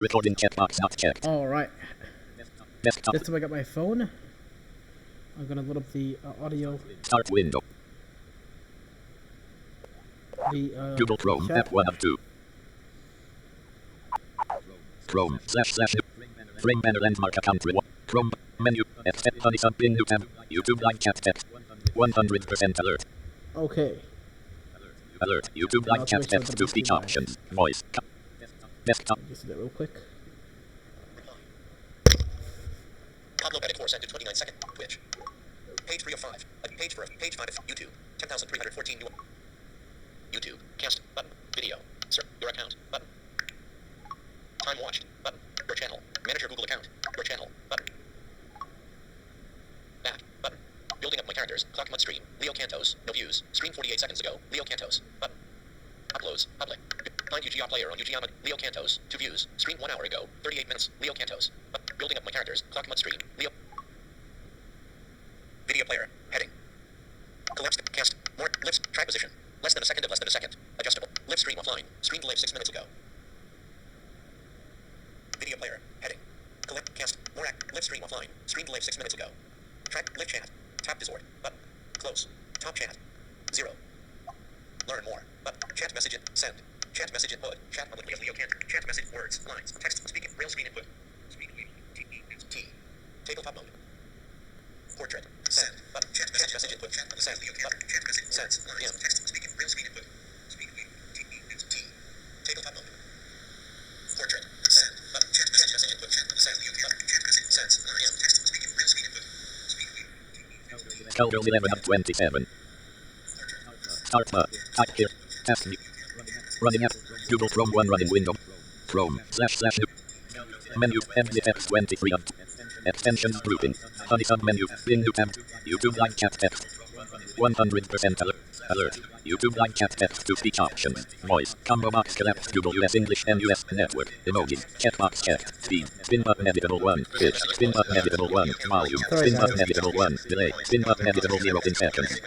Recording checkbox not checked. Alright. Desktop. This time I got my phone. I'm gonna load up the audio. Start window. The Google Chrome chat. app 1 of 2. Chrome / frame banner landmark account reward. Chrome menu except honey sub bin new tab. YouTube live chat text. 100% alert. Okay. Alert. YouTube live chat text to speech options. Voice. Desktop. Just do that real quick. Pablo Pettit 4 cent to 29 second. Twitch. Page 3 of 5. Page 4 of page 5 of YouTube. 10,314 YouTube. Cast button. Video. Sir. Your account button. Time watched button. Your channel. Manage your Google account. Your channel button. Back button. Building up my characters. Clok mud stream. Leo Cantos. No views. Stream 48 seconds ago. Leo Cantos button. Uploads. Public. Find UGA player on UGA. Leo Cantos. 2 views. Stream 1 hour ago. 38 minutes. Leo Cantos. Building up my characters. Clok mud stream. Leo. Video player. Heading. Collapse. Cast. More. Lips. Track position. Less than a second of less than a second. Adjustable. Live stream offline. Stream delayed 6 minutes ago. Video player. Heading. Collect. Cast. More act. Live stream offline. Stream delayed 6 minutes ago. Track. Live chat. Tap Discord. Button. Close. Top chat. 0. Learn more. Button. Chat message in. Send. Chat message input. Chat publicly as Leo Kent. Chat message words. Lines. Text. Speaking. Rail screen input. Speak. T. Tabletop mode. Portrait. Send. Button. Chat message input. Chat send. Leo Kent. Chat message. Send. Lines. Text. Speaking. Rail screen input. Speak. T. Tabletop mode. Portrait. Send. Button. Chat message input. Chat send. Leo Kent. Chat message. Send. Lines. Text. Speaking. Rail screen input. Speak. Cowgirls 11 of 27. Start type here. Task view. Running app. Google Chrome 1 running window. Chrome // menu exit X23 of extensions grouping. Honey sub menu. Bin new tab. YouTube live chat text. 100% alert. YouTube live chat text to speech options. Voice. Combo box collapsed. Google US English and US network. Emojis. Checkbox checked. Speed. Spin button editable 1. Pitch. Spin button editable 1. Volume. Spin button editable 1. Delay. Spin button editable 0 in seconds.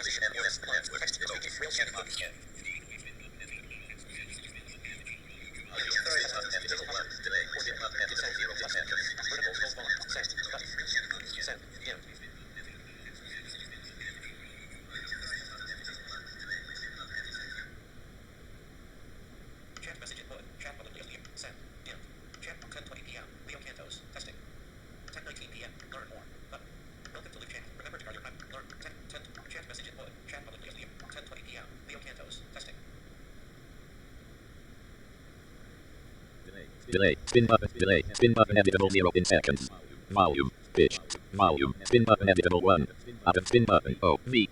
Delay. Spin button. Delay. Spin button editable 0 in seconds. Volume. Pitch. Volume. Spin button editable 1. Out of spin button. O. V.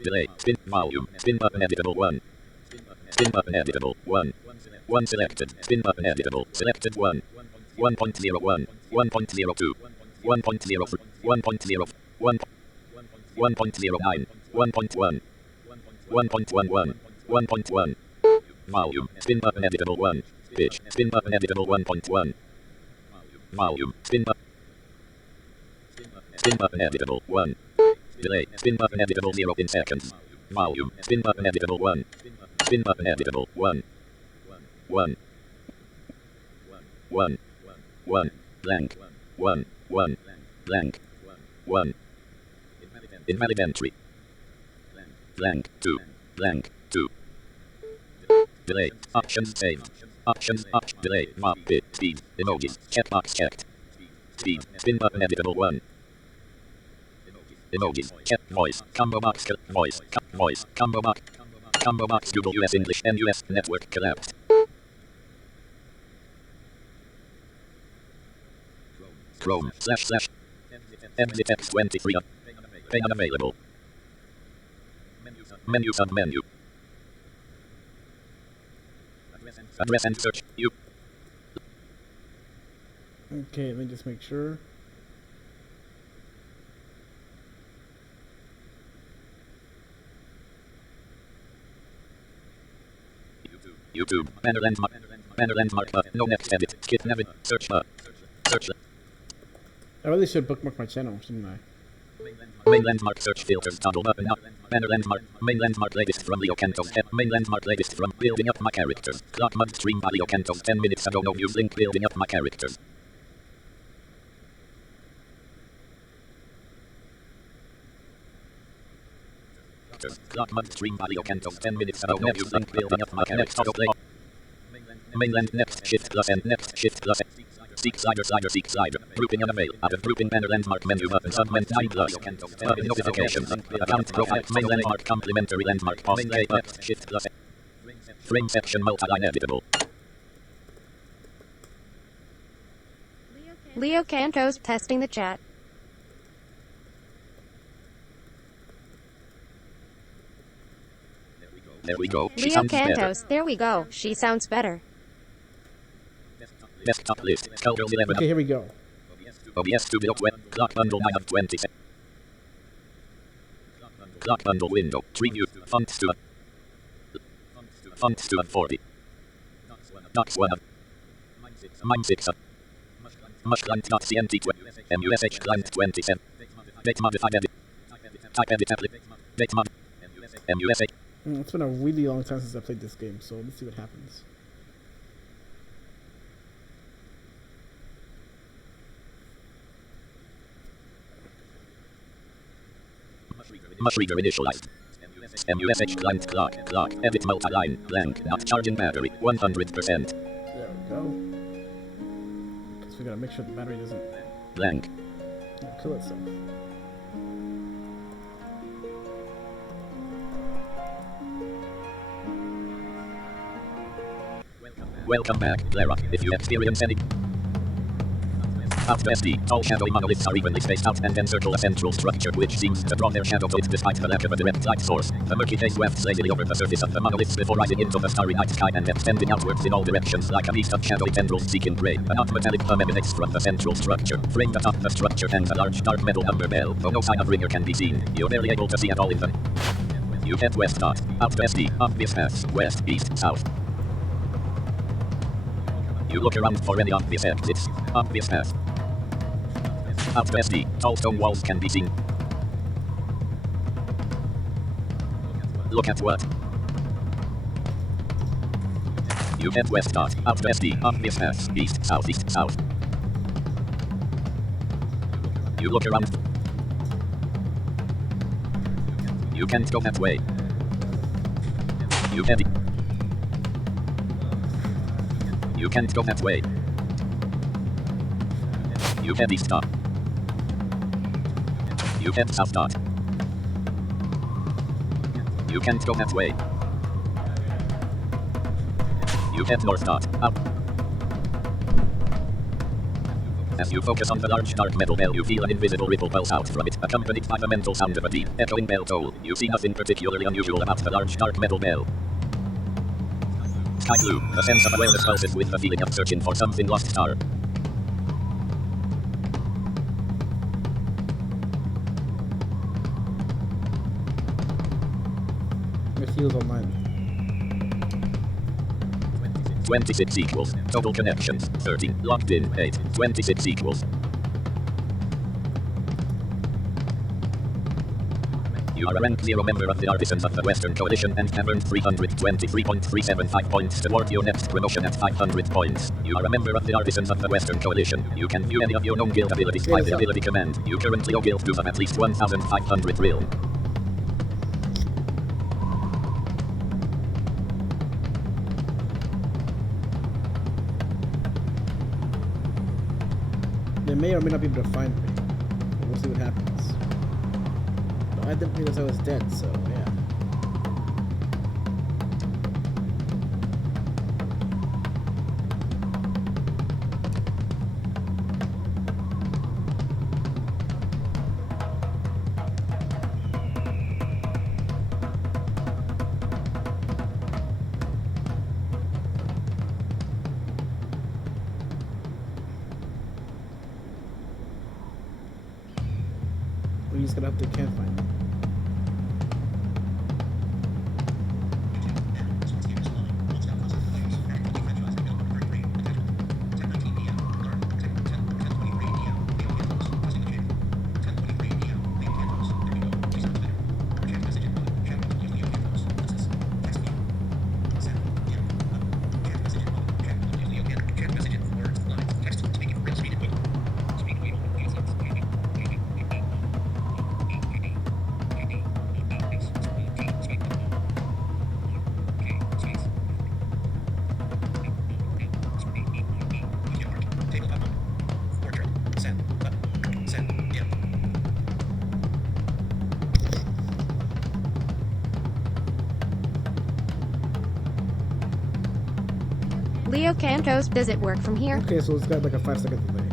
Delay. Spin. Volume. Spin button editable 1. Spin button editable 1. 1 selected. Spin button editable. Selected 1. 1.01. 1.02. 1.03. 1.0. 1. 1.09. 1.1. 1.11. 1.1. Volume. Spin button editable 1. Pitch. Spin button editable 1.1. Volume. Spin button. Spin button editable 1. Delay. Spin button editable 0 in seconds. Volume. Spin button editable 1. Spin button editable 1. 1. 1. 1. Blank. 1. 1. Blank. 1. Invalid entry. Blank. 2. Blank. 2. Delay. Options saved. Options. Delay. Mob. Bit. Speed. Emojis. Checkbox checked. Speed. Spin button editable 1. Emojis. Check. Voice. Combo box. Voice. Voice. Combo box. Combo box. Google US English and US network collapsed. Chrome // exit X23 of pane unavailable. Menu sub menu. Address and search. You. Okay, let me just make sure. YouTube. Banner landmark. Banner landmark. No next edit. Skip navigate. Search. Search. I really should bookmark my channel, shouldn't I? Main landmark search filters toggle button up. Banner landmark. Main landmark playlist from Leo Cantos. Main landmark playlist from Building Up My Characters. Clok must stream by Leo Cantos 10 minutes ago. No use link Building Up My Characters. Clok must stream by Leo Cantos 10 minutes ago. No use link Building Up My Characters. Autoplay. Mainland next shift plus N next shift plus N. Seek slider seek slider. Grouping unavail. Out of grouping banner landmark menu button submenu 9 plus. Notifications. Account profile. Main landmark complementary landmark pause. K next shift plus N. Frame section multi-line editable. Leo Cantos testing the chat. There we go. She Leo sounds better. Cantos, there we go. She sounds better. Desktop list. Skullgirls 11. Okay, here we go. OBS to build web. Clok bundle 9 of 20. Clok bundle window. Tree view. Fonts to 40. Docs 1 of. Mine 6 of. Mushclient.cnt MUSH client 27. Date modified edit. Type edit applet. Date mod. MUSH. It's been a really long time since I played this game, so let's see what happens. Mush reader initialized. MUSH client clock. Edit multi-line. Blank. Not charging battery. 100%. There we go. Because we gotta make sure the battery doesn't Blank. kill itself. Welcome back, Clara. If you experience any Alt SD, all shadowy monoliths are evenly spaced out and encircle a central structure which seems to draw their shadow to it despite the lack of a direct light source. The murky haze wafts lazily over the surface of the monoliths before rising into the starry night sky and extending outwards in all directions like a beast of shadowy tendrils seeking prey. A hot metallic hum emanates from the central structure. Framed atop the structure hangs a large dark metal umber bell, though no sign of ringer can be seen. You're barely able to see at all in the... You head west. Alt SD, obvious paths, west, east, south. You look around for any obvious exits. Obvious path. Alt SD, tall stone walls can be seen. Look at what? You head west. Alt SD, obvious path, east, south. You look around. You can't go that way. You head. You can't go that way. You head east. You head south. You can't go that way. You head north. Up. As you focus on the large dark metal bell, you feel an invisible ripple pulse out from it, accompanied by the mental sound of a deep, echoing bell toll. You see nothing particularly unusual about the large dark metal bell. Sky blue, a sense of awareness pulses with the feeling of searching for something lost star. It feels online. 26 equals. Total connections. 13. Logged in. 8. 26 equals. You are a rank 0 member of the Artisans of the Western Coalition and have earned 323.375 points toward your next promotion at 500 points. You are a member of the Artisans of the Western Coalition. You can view any of your known guild abilities by the ability command. You currently owe guild dues of at least 1,500 real. They may or may not be able to find me. But we'll see what happens. But I didn't realize I was dead, so yeah. We just gotta hope they can't find me. Leo Cantos, does it work from here? Okay, so it's got like a 5-second delay.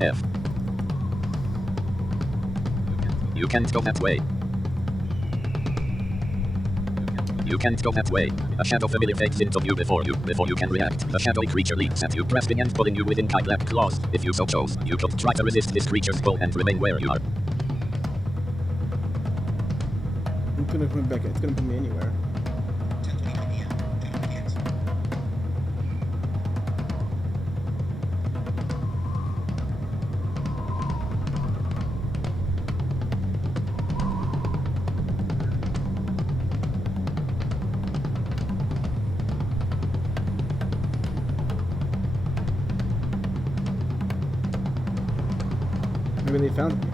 F. You can't go that way. You can't go that way. A shadow familiar fades into view before you can react. The shadowy creature leaps at you, grasping and pulling you within tight-left claws. If you so chose, you could try to resist this creature's pull and remain where you are. It's gonna put me back. It's gonna put me anywhere. Maybe they found me.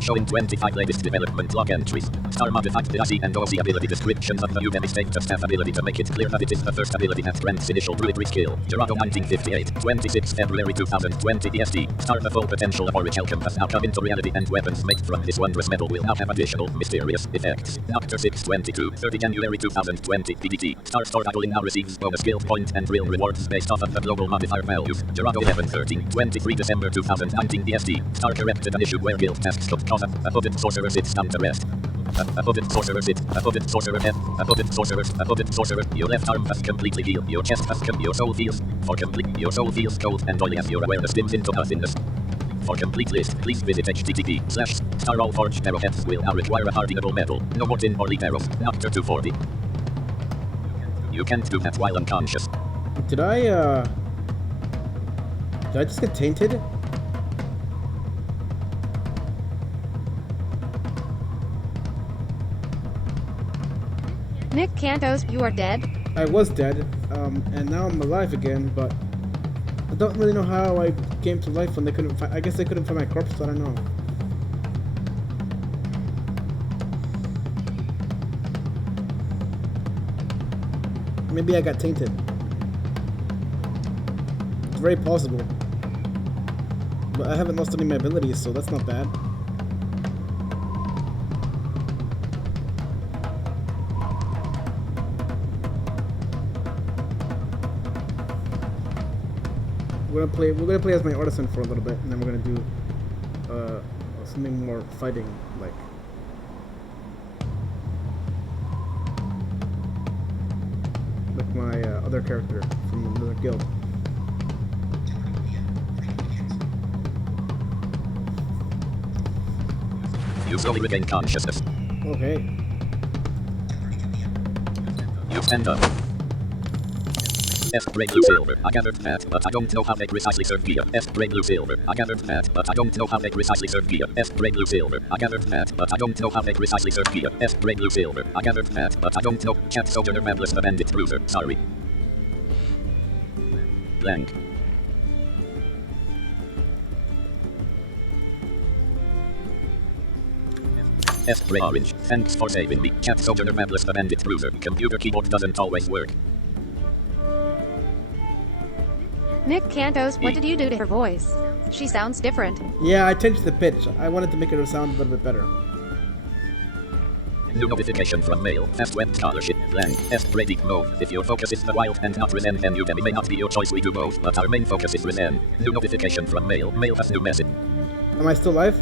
Showing 25 latest development log entries. Star modified the IC and OC ability descriptions of the new state of staff ability to make it clear that it is the first ability that grants initial druidry skill. Gerardo 1958, 26 February 2020 EST. Star the full potential of which alchemy has now come into reality, and weapons made from this wondrous metal will now have additional mysterious effects. Doctor 622, 30 January 2020 PDT. Star Store Idling now receives bonus skill point and real rewards based off of the global modifier values. Gerardo 1113, 23 December 2019 EST. Star corrected an issue where guild tasks could cause a hooded sorcerer sits down to rest. A hooded sorcerer sits, a hooded sorcerer head, a hooded sorcerer, a hooded sorcerer. Your left arm has completely healed, your chest has your soul feels, for complete, your soul feels cold and oily as your awareness dims into nothingness. For complete list, please visit http://starallforged arrowheads will now require a hardenable metal, no more tin or lead arrows, Doctor 240. You can't do that while unconscious. Did I just get tainted? Nick Cantos, you are dead? I was dead, and now I'm alive again, but I don't really know how I came to life when they couldn't find. I guess they couldn't find my corpse, I don't know. Maybe I got tainted. It's very possible. But I haven't lost any of my abilities, so that's not bad. We're gonna play as my artisan for a little bit, and then we're gonna do something more fighting like. Like my other character from another guild. You slowly regain consciousness. Okay. You stand up. Gray blue silver. I gathered that, but I don't know how they precisely serve gear. Gray blue silver. I gathered that, but I don't know how they precisely serve gear. Gray blue silver. I gathered that, but I don't know how they precisely serve gear. Gray blue silver. I gathered that, but I don't know. Chat Sojourner Fabulous the Bandit Bruiser. Sorry. Blank. Gray orange. Thanks for saving me. Chat Sojourner Fabulous the Bandit Bruiser. Computer keyboard doesn't always work. Nick Cantos, what did you do to her voice? She sounds different. Yeah, I changed the pitch. I wanted to make it sound a little bit better. New notification from mail. Fast web scholarship. Blank. Gray deep mode. If your focus is the wild and not Resen, then Udemy may not be your choice. We do both, but our main focus is Resen. New notification from mail. Mail has new message. Am I still alive?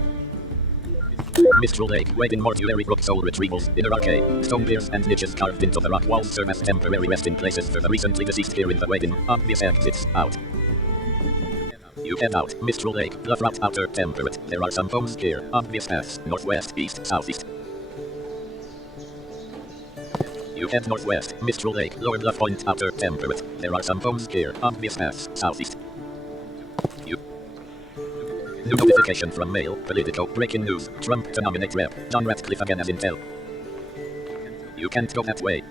Mistral Lake, waiting mortuary rock soul retrievals, inner arcade, stone piers and niches carved into the rock walls serve as temporary resting places for the recently deceased here in the waiting. Obvious exits, out. You head out, Mistral Lake, bluff route outer, temperate. There are some phones here, obvious paths, northwest, east, southeast. You head northwest, Mistral Lake, lower bluff point outer, temperate. There are some phones here, obvious paths, southeast. New notification from Mail. Political. Breaking news. Trump to nominate Rep. John Ratcliffe again as Intel. You can't go that way.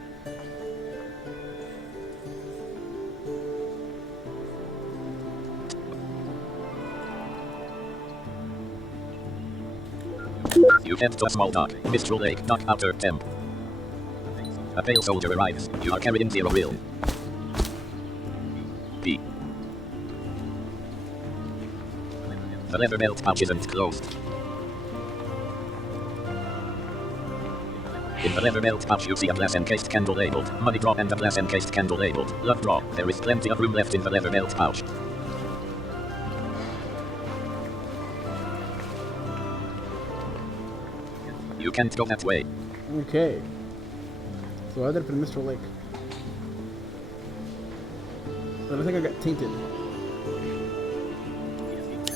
You head to a small dock. Mistral Lake. Dock outer temp. A pale soldier arrives. You are carrying 0 will. P. The leather belt pouch isn't closed. In the leather belt pouch you see a glass-encased candle labeled Money Draw and a glass-encased candle labeled Love Draw. There is plenty of room left in the leather belt pouch. You can't go that way. Okay. So I ended up in Mr. Lake. But I think I got tainted.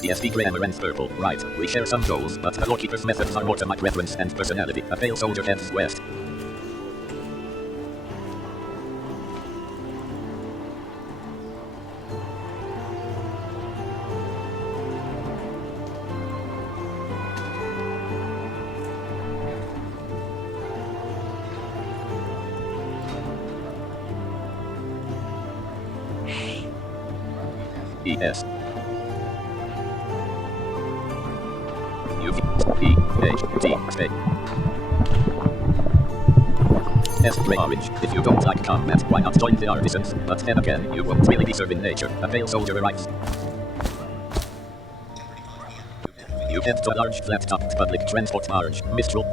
ESP grammar and purple. Right. We share some goals, but the goalkeeper's methods are more to my preference and personality. A pale soldier heads west. ES. U-V-E-H-T-A. S gray orange. If you don't like combat, why not join the artisans? But then again, you won't really be serving nature. A pale soldier arrives. You head to a large flat-topped public transport barge, Mistral.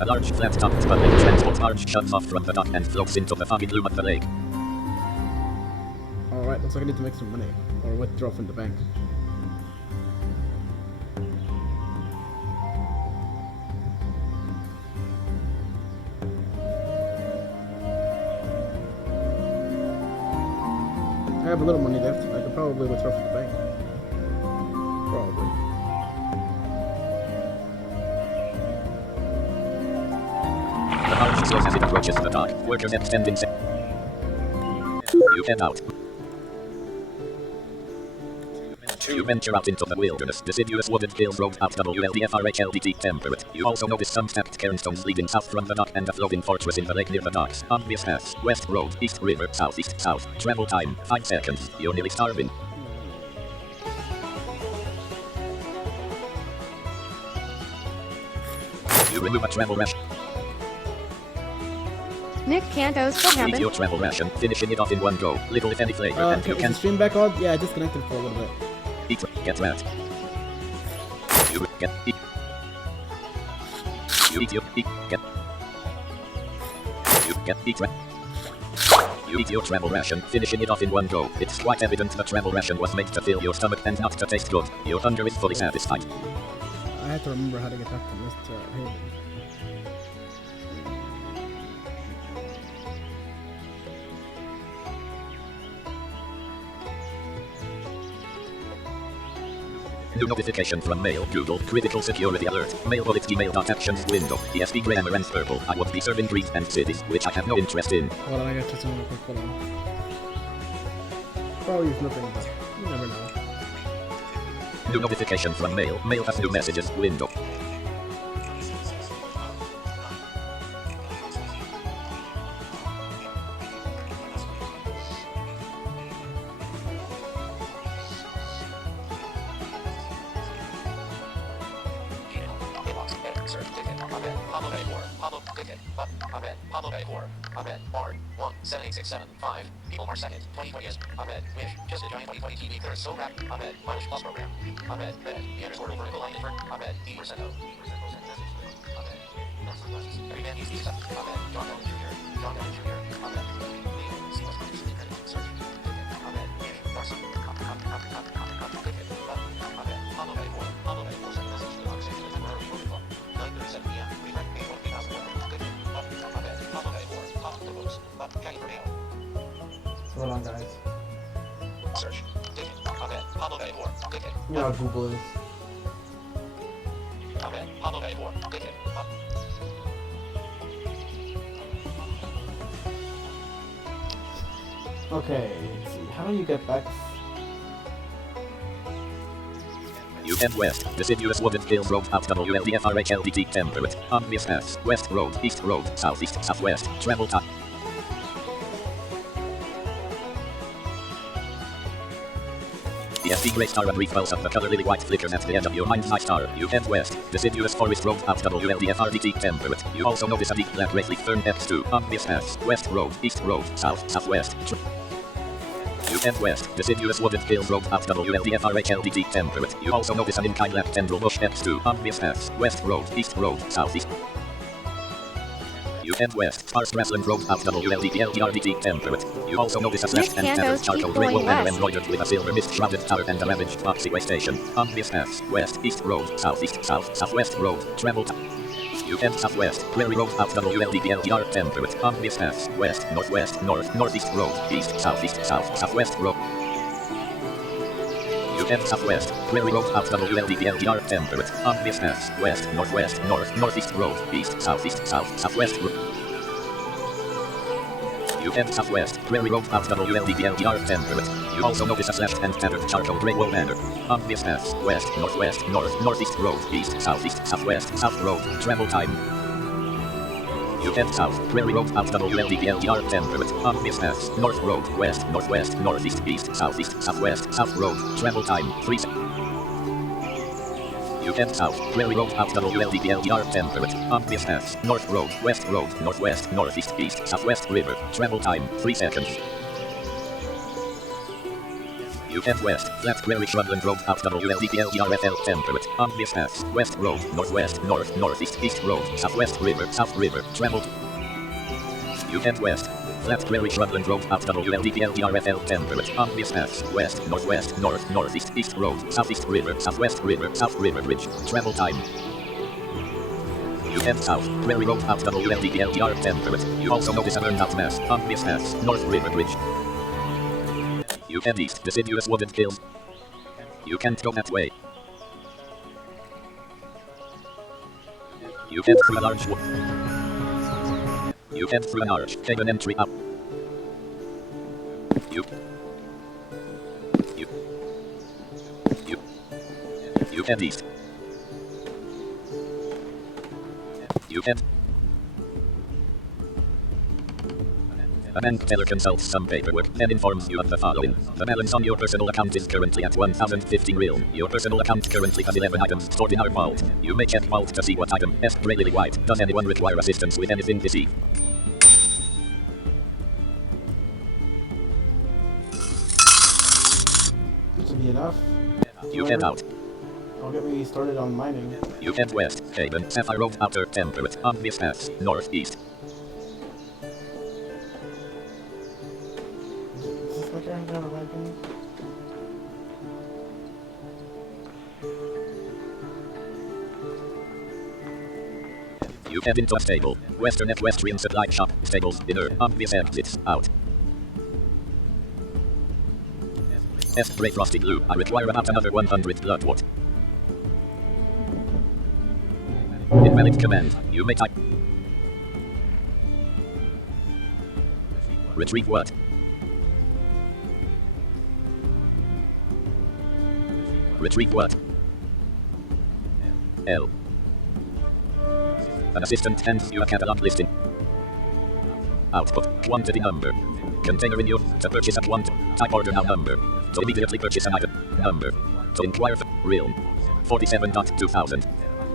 A large flat-topped public transport barge shuts off from the dock and floats into the foggy gloom of the lake. Alright, looks like I need to make some money. Or withdraw from the bank. I have a little money left. I could probably withdraw from the bank. Probably. The barge slows as it approaches the dock. Workers extending You head out. You venture out into the wilderness. Deciduous wooded hills road out WLDFRHLDT temperate. You also notice some stacked cairnstones leading south from the dock and a floating fortress in the lake near the docks. Obvious paths. West road, east river, southeast, south. Travel time, 5 seconds. You're nearly starving. You remove a travel ration. Nick Cantos, what Eat happened? your travel ration, finishing it off in one go. Little if any flavor, and you Is the can stream back on? Yeah, I disconnected for a little bit. eat, get that. You get, eat. You eat your, eat, get. You get, eat, You eat your travel ration, finishing it off in one go. It's quite evident the travel ration was made to fill your stomach and not to taste good. Your hunger is fully satisfied. I have to remember how to get back to Mr. Haven. New notification from Mail, Google, critical security alert, Mail bullet Gmail.actions window, ESP grammar and purple. I would be serving trees and cities, which I have no interest in. Hold on, I got to someone quick, hold on. Probably use nothing, but you never know. New notification from Mail, Mail has new messages window. Ahmed, Bard, 17867 people per second, 2020 is Ahmed, Wish, just a giant 2020 TV curse so rap, Ahmed, Minus Plus program, Ahmed, Bed, the underscore vertical line is for Ahmed, 80% of, Ahmed, every man needs these stuff, Ahmed, John Allen Jr., Ahmed, seamless consciously credit, search, Ahmed, Wish, Darcy, Ahmed, Pablo Bay 4, send message to the conversation is temporary moving from 9:37 p.m. Refresh page 1,000 Ahmed, Pablo Bay 4, pop the books, Jackie for mail. Hold on, guys. Search. Ticket. Ahmed. Pablo Bay 4. Ticket. You know how Google is. Ahmed. Pablo Bay 4. Ticket. Okay, let's see. How do you get back? You head west. Deciduous wooded hills road out WLDFRHLDT temperate. Obvious S. West road, east road, southeast, southwest. Travel time. The SD gray star and brief pulse of the color lily white flickers at the edge of your mind's eye star. You head west. Deciduous forest road out WLDFRDT temperate. You also notice a deep black red leaf fern X2. Obvious S. West road, east road, south, southwest. You head west. Deciduous wooded hills road out WLDFRHLDT temperate. You also notice an incline black tendril bush X2. Obvious S. West road, east road, southeast. You head west. Sparse grassland road out WLDPLDRDT temperate. You also notice a slashed and Cantos, tattered charcoal keep gray going wall banner west. embroidered with a silver mist shrouded tower and a ravaged boxyway station. Obvious S. West, east road, southeast, south, southwest road. Travel time. You head southwest. Prairie road out WLDPLDR temperate. Obvious S. West, northwest, north, northeast road. East, southeast, south, southwest road. You head southwest. Prairie road out WLDPLDR temperate. Obvious S. West, northwest, north, northeast road. East, southeast, south, southwest road. You head southwest. Prairie road out WLDPLDR temperate. You also notice a slashed and tattered charcoal gray wall banner. Obvious S. West, northwest, north, northeast road. East, southeast, southwest, south road. Travel time. You head south. Prairie road out WLDPLDR temperate. Obvious S. North road. West, northwest, northeast, east, southeast, southwest, south road. Travel time. 3 seconds. You head south. Prairie road out WLDPLDR temperate. Obvious S. North road. West road. Northwest, northeast, east, southwest river. Travel time. 3 seconds. You head west. Flat prairie shrubland road out WLDPLDRFL temperate. Obvious S. West road. Northwest, north, northeast, east road. Southwest river. South river. Travel. You head west. Flat prairie shrubland road out WLDPLDRFL temperate. Obvious S. West, northwest, north, northeast, east road. Southeast river. Southwest river. South river bridge. Travel time. You head south. Prairie road out WLDPLDR temperate. You also notice a burned out mass. Obvious S. North river bridge. You head east. Deciduous wooded hills. You can't go that way. You head through a large wood. You head through an arch. Take an entry up. You head east. You head. A bank teller consults some paperwork, then informs you of the following. The balance on your personal account is currently at 1,015 real. Your personal account currently has 11 items stored in our vault. You may check vault to see what item. S. Gray Lily White. Does anyone require assistance with anything this evening? This should be enough. You head out. I'll get me started on mining. You head west. Haven. Sapphire Road outer temperate. Obvious S. Northeast. Is this my character on my game? You head into a stable. Western Equestrian Supply Shop. Stables. Inner. Obvious exits. Out. S. Gray Frosty Blue. I require about another 100 bloodwort. Invalid command. You may type. Retrieve what? Retrieve what? L. An assistant hands you a catalog listing. Output. Quantity number. Container in your. To purchase at one. Type order now number. To immediately purchase an item. Number. To inquire for. Realm. 47.2000.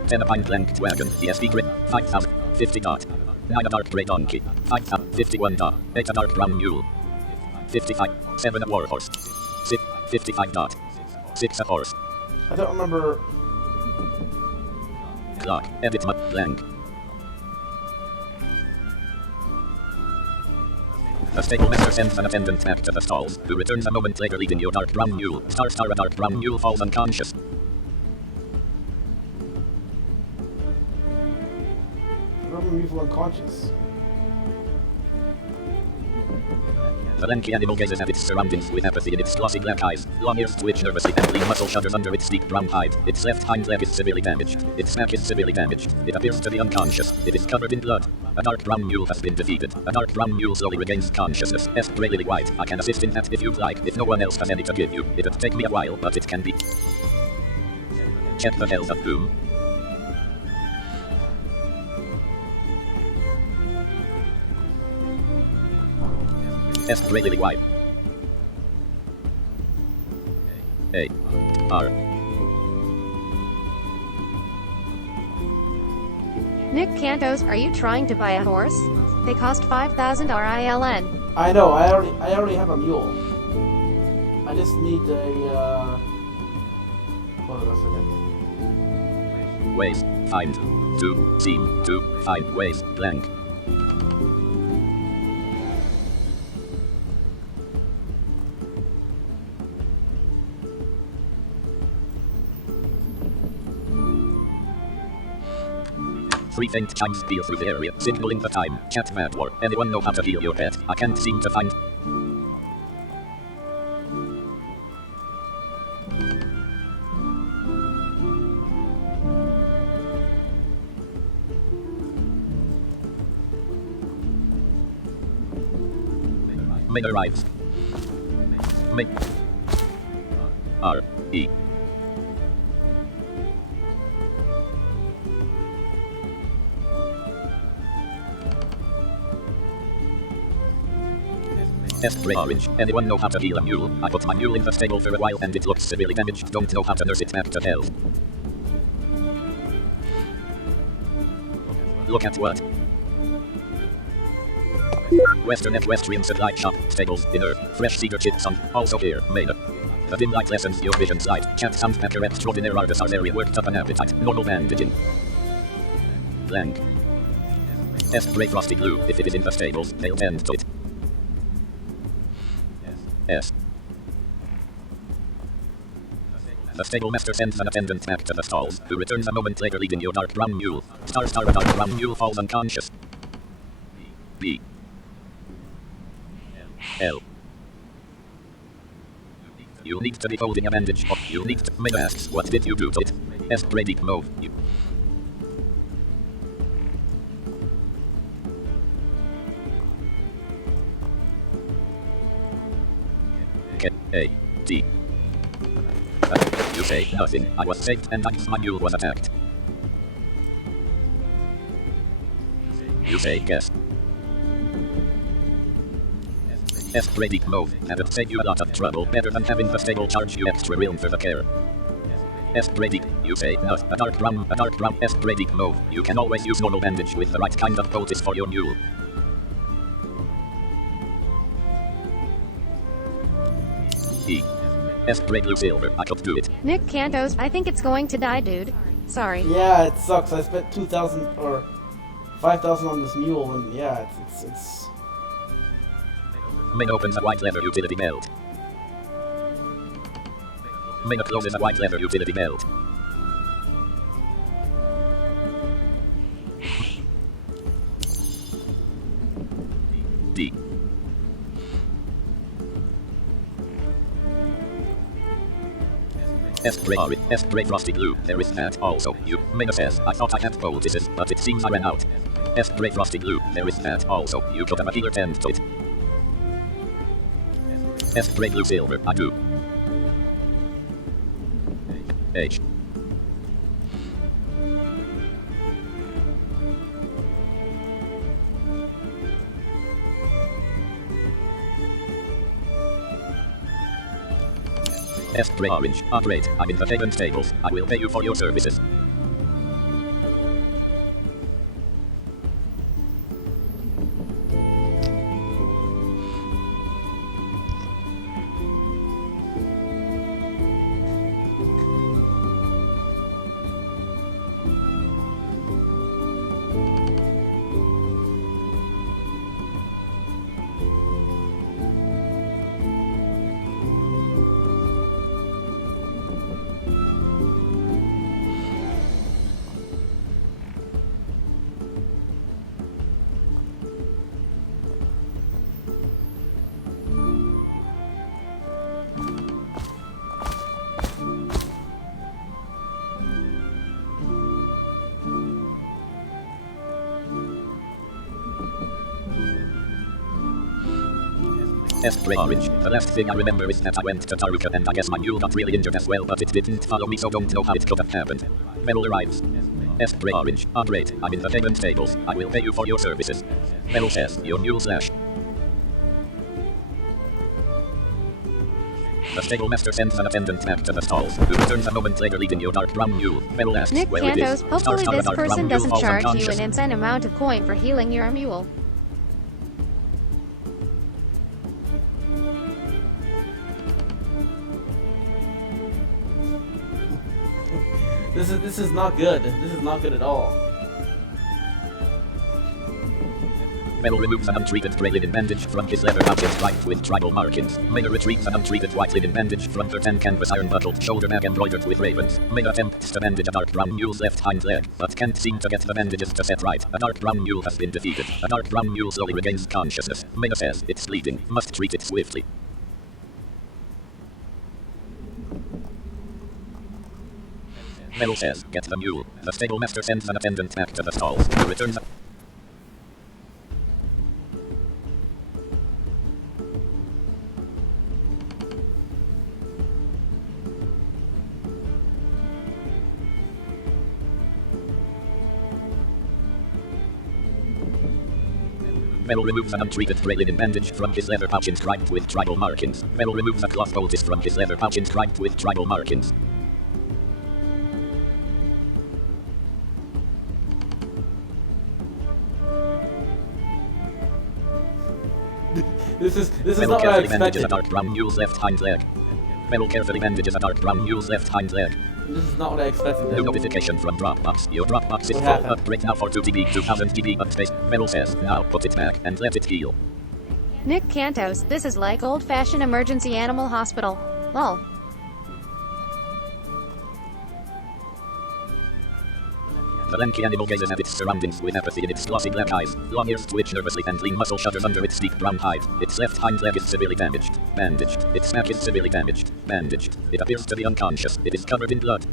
10 a pine planked wagon. ESP grid. 5000. 50 dot. 9 a dark grey donkey. 5000. 51 dot. 8 a dark brown mule. 55. 7 a war horse. 6. 55 dot. 6 a horse. I don't remember. Clock. Edit blank. The stable master sends an attendant back to the stalls, who returns a moment later leading your dark brown mule. Star a dark brown mule falls unconscious. I remember me unconscious. The lanky animal gazes at its surroundings with apathy in its glossy black eyes. Long ears twitch nervously and lean muscle shudders under its steep brown hide. Its left hind leg is severely damaged. Its back is severely damaged. It appears to be unconscious. It is covered in blood. A dark brown mule has been defeated. A dark brown mule slowly regains consciousness. Spray Lily White. I can assist in that if you'd like. If no one else has any to give you, it'd take me a while, but it can be. Check the health of whom? Spray Lily White. A. R. Nick Cantos, are you trying to buy a horse? They cost 5,000 RILN. I know. I already have a mule. I just need a. Hold on a second. Ways. Find. To. Seem. To. Find. Ways. Blank. Three faint chimes peal through the area, signaling the time. Chat mad war. Anyone know how to heal your pet? I can't seem to find. Main arrives. Main. R. E. Spray orange. Anyone know how to heal a mule? I put my mule in the stable for a while and it looks severely damaged. Don't know how to nurse it back to health. Look at what? Western Equestrian Supply Shop. Stables. Dinner. Fresh cedar chips on. Also here. Main. The dim light lessens your vision sight. Cat soundpacker extraordinaire artist are very worked up an appetite. Normal bandaging. Blank. Spray frosty glue. If it is in the stables, they'll tend to it. S. The stable master sends an attendant back to the stalls, who returns a moment later leading your dark brown mule. A dark brown mule falls unconscious. B. L. You need to be holding a bandage. You need to. Main asks, what did you do to it? Spray deep move. You. K. A. T. You say nothing. I was saved and my mule was attacked. You say guess. Spray deep move. That'll save you a lot of trouble. Better than having the stable charge you extra realm for the care. Spray deep. You say no. A dark brown. Spray deep move. You can always use normal bandage with the right kind of poultice for your mule. E. Spray blue silver. I could do it. Nick Cantos, I think it's going to die, dude. Sorry. Yeah, it sucks. I spent 2,000 or 5,000 on this mule, and yeah, it's. Main opens a white leather utility belt. Main closes a white leather utility belt. D. Spray frosty glue. There is that also. You Main says, I thought I had poultices, but it seems I ran out. Spray frosty glue. There is that also. You could have a healer tend to it. Spray blue silver. I do. H. Spray orange. Ah, great. I'm in the Haven stables. I will pay you for your services. Spray orange. The last thing I remember is that I went to Taruka and I guess my mule got really injured as well, but it didn't follow me, so don't know how it could have happened. Metal arrives. Spray orange. Oh great, I'm in the payment tables. I will pay you for your services. Metal says, your mule slash. The stable master sends an attendant back to the stalls, who returns a moment later leading your dark brown mule. Metal asks Nick where it is. Cantos, hopefully Star, this dark brown person mule doesn't falls charge you unconscious. an insane amount of coin for healing your mule. This is not good. This is not good at all. Metal removes an untreated grey linen bandage from his leather pouch striped with tribal markings. Maynard retrieves an untreated white linen bandage from her tan canvas iron buckled shoulder bag embroidered with ravens. Maynard attempts to bandage a dark brown mule's left hind leg, but can't seem to get the bandages to set right. A dark brown mule has been defeated. A dark brown mule slowly regains consciousness. Maynard says it's bleeding. Must treat it swiftly. Metal says, get the mule. The stable master sends an attendant back to the stalls, who returns. Metal removes an untreated grey linen bandage from his leather pouch inscribed with tribal markings. Metal removes a cloth poultice from his leather pouch inscribed with tribal markings. This is Metal not what I carefully bandages a expected. dark brown mule's left hind leg. Metal carefully bandages a dark brown mule's left hind leg. This is not what I expected. New notification from Dropbox. Your Dropbox is What full. happened? Upgrade now for 2 TB, 2000 TB upspace. Metal says, now put it back and let it heal. Nick Cantos, this is like old-fashioned emergency animal hospital. Lol. The lanky animal gazes at its surroundings with apathy in its glossy black eyes. Long ears twitch nervously and lean muscle shudders under its deep brown hide. Its left hind leg is severely damaged. Bandaged. Its back is severely damaged. Bandaged. It appears to be unconscious. It is covered in blood.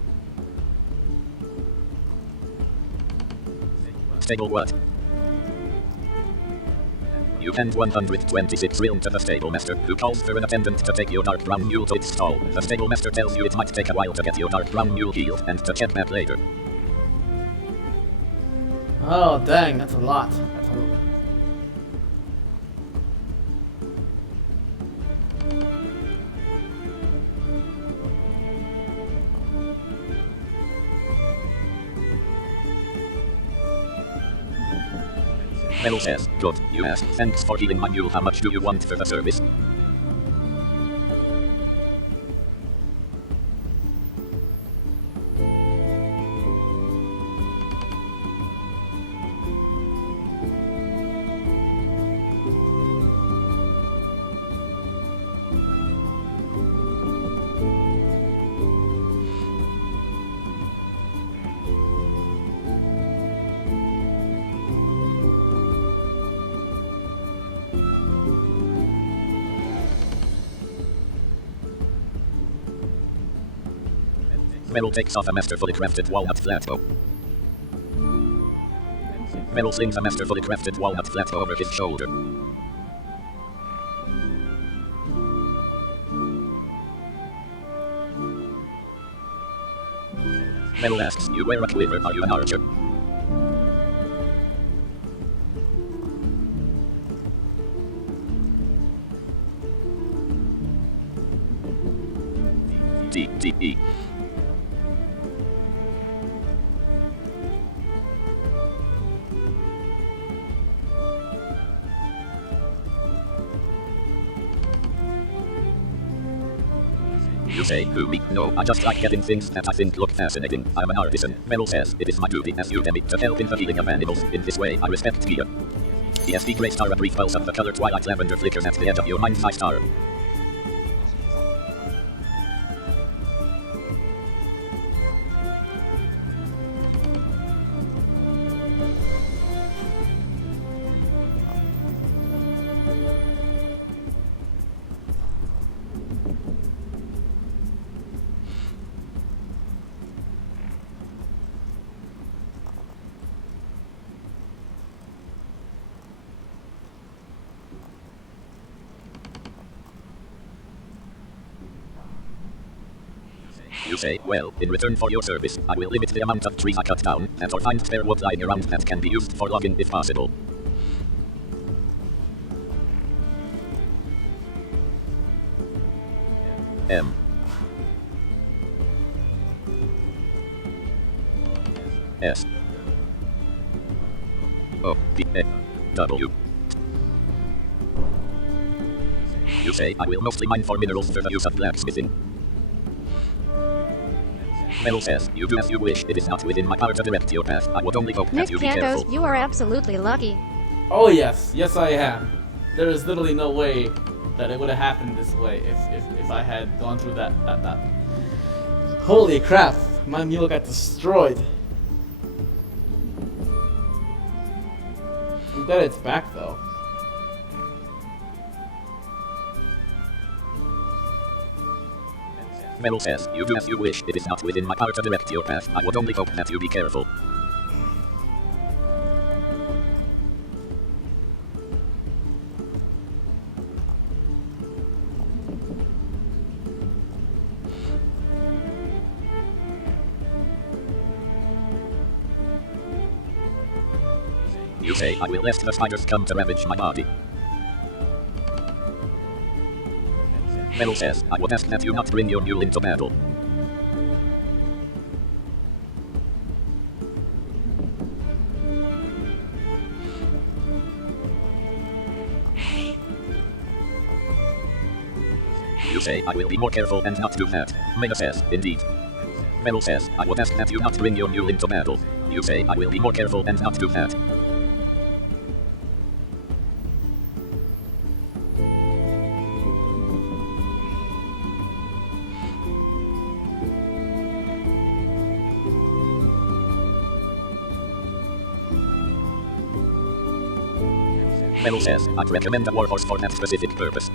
Stable what? You hand 126 realm to the stable master, who calls for an attendant to take your dark brown mule to its stall. The stable master tells you it might take a while to get your dark brown mule healed, and to check back later. Oh dang, that's a lot. That's a... Metal says, good, you ask. Thanks for healing my mule. How much do you want for the service? Metal takes off a masterfully crafted walnut flatbow. Metal slings a masterfully crafted walnut flatbow over his shoulder. Metal asks, you wear a quiver, are you an archer? D-D-E. You say, who me? No, I just like getting things that I think look fascinating. I'm an artisan. Metal says, it is my duty as Udemy to help in the healing of animals. In this way, I respect Tia. ESP Grey Star, a brief pulse of the color twilight lavender flickers at the edge of your mind's eye star. You say, well, in return for your service, I will limit the amount of trees I cut down, and or find spare wood lying around that can be used for logging if possible. M. S. O. P. A. W. You say, I will mostly mine for minerals for the use of blacksmithing. Mel says, you do as you wish, it is not within my power to direct your path. I would only hope Nick that you be careful. Cantos, you are absolutely lucky. Oh yes, yes I am. There is literally no way that it would have happened this way if I had gone through that. Holy crap, my mule got destroyed. I'm glad it's back though. Mel says, you do as you wish, it is not within my power to direct your path. I would only hope that you be careful. You say, I will let the spiders come to ravage my body. Mel says, I would ask that you not bring your mule into battle. You say, I will be more careful and not do that. Mela says, indeed. Mel says, I would ask that you not bring your mule into battle. You say, I will be more careful and not do that. Mel says, I'd recommend a warhorse for that specific purpose.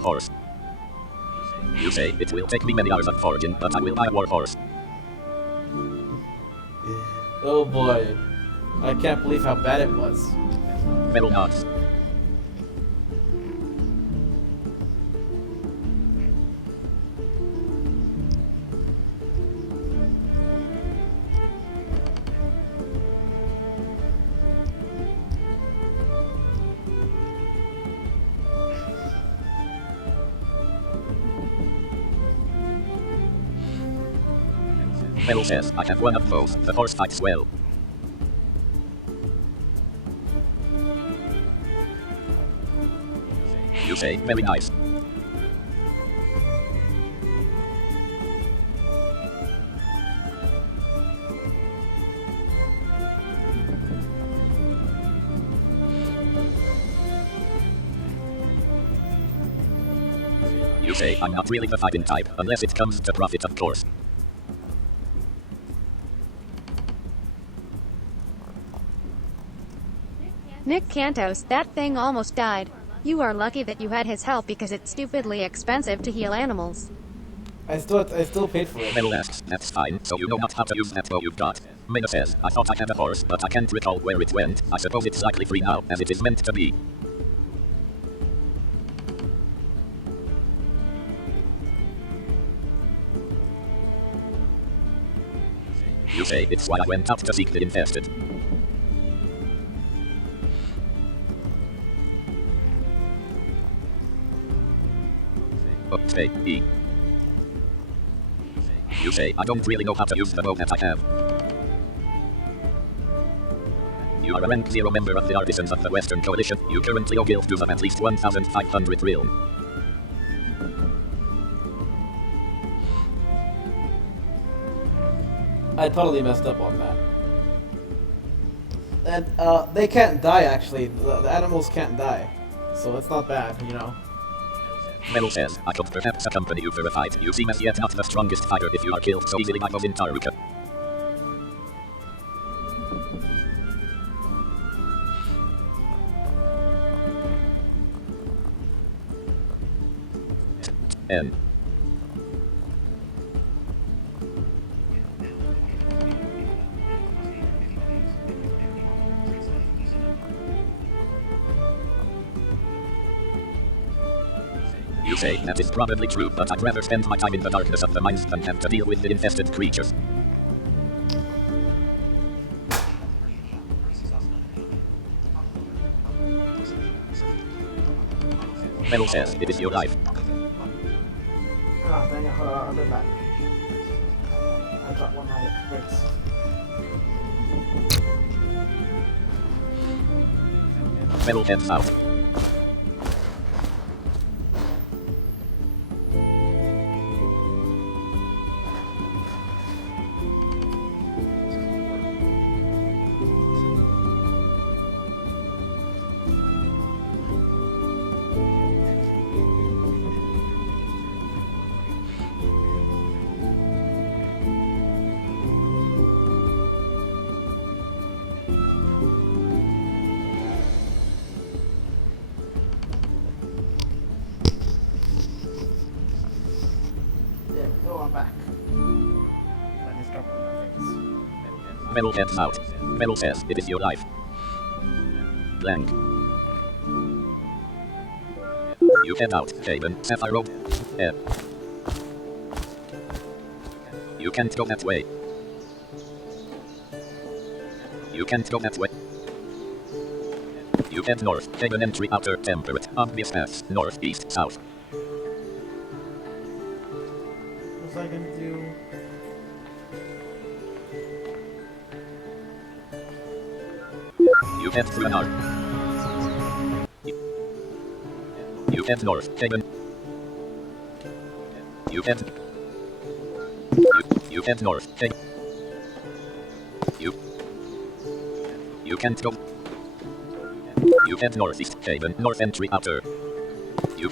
Horse. You say, it will take me many hours of foraging, but I will buy a warhorse. Oh boy, I can't believe how bad it was. Mel nods. Mel says, I have one of those. The horse fights well. You say, very nice. You say, I'm not really the fighting type, unless it comes to profit, of course. Nick Cantos, that thing almost died. You are lucky that you had his help because it's stupidly expensive to heal animals. I still paid for it. Mel asks, that's fine, so you know not how to use that bow you've got. Mena says, I thought I had a horse, but I can't recall where it went. I suppose it's likely free now, as it is meant to be. You say, it's why I went out to seek the infested. Say, E. You say, I don't really know how to use the bow that I have. You are a rank 0 member of the Artisans of the Western Coalition. You currently owe guild dues of at least 1,500 realm. I totally messed up on that. And they can't die actually. The animals can't die, so it's not bad, you know. Mel says, I could perhaps accompany you for a fight. You seem as yet not the strongest fighter if you are killed so easily by those in Taruka. N. You say that is probably true, but I'd rather spend my time in the darkness of the mines than have to deal with the infested creatures. Mel says it is your life. Ah, dang it, hold on, I'll be back. I dropped one of my bricks. Mel heads out. Yeah, go on back. Let me drop one of my things. Mel heads out. Mel says it is your life. Blank. You head out, Haven, Sapphire. You can't go that way. You can't go that way. You head north, Haven entry outer temperate, obvious paths, north, east, south. What was I gonna do? You head through an arc. You head north, Haven. You head. You head north, Haven. You can't go. You head northeast, Haven, north entry outer. You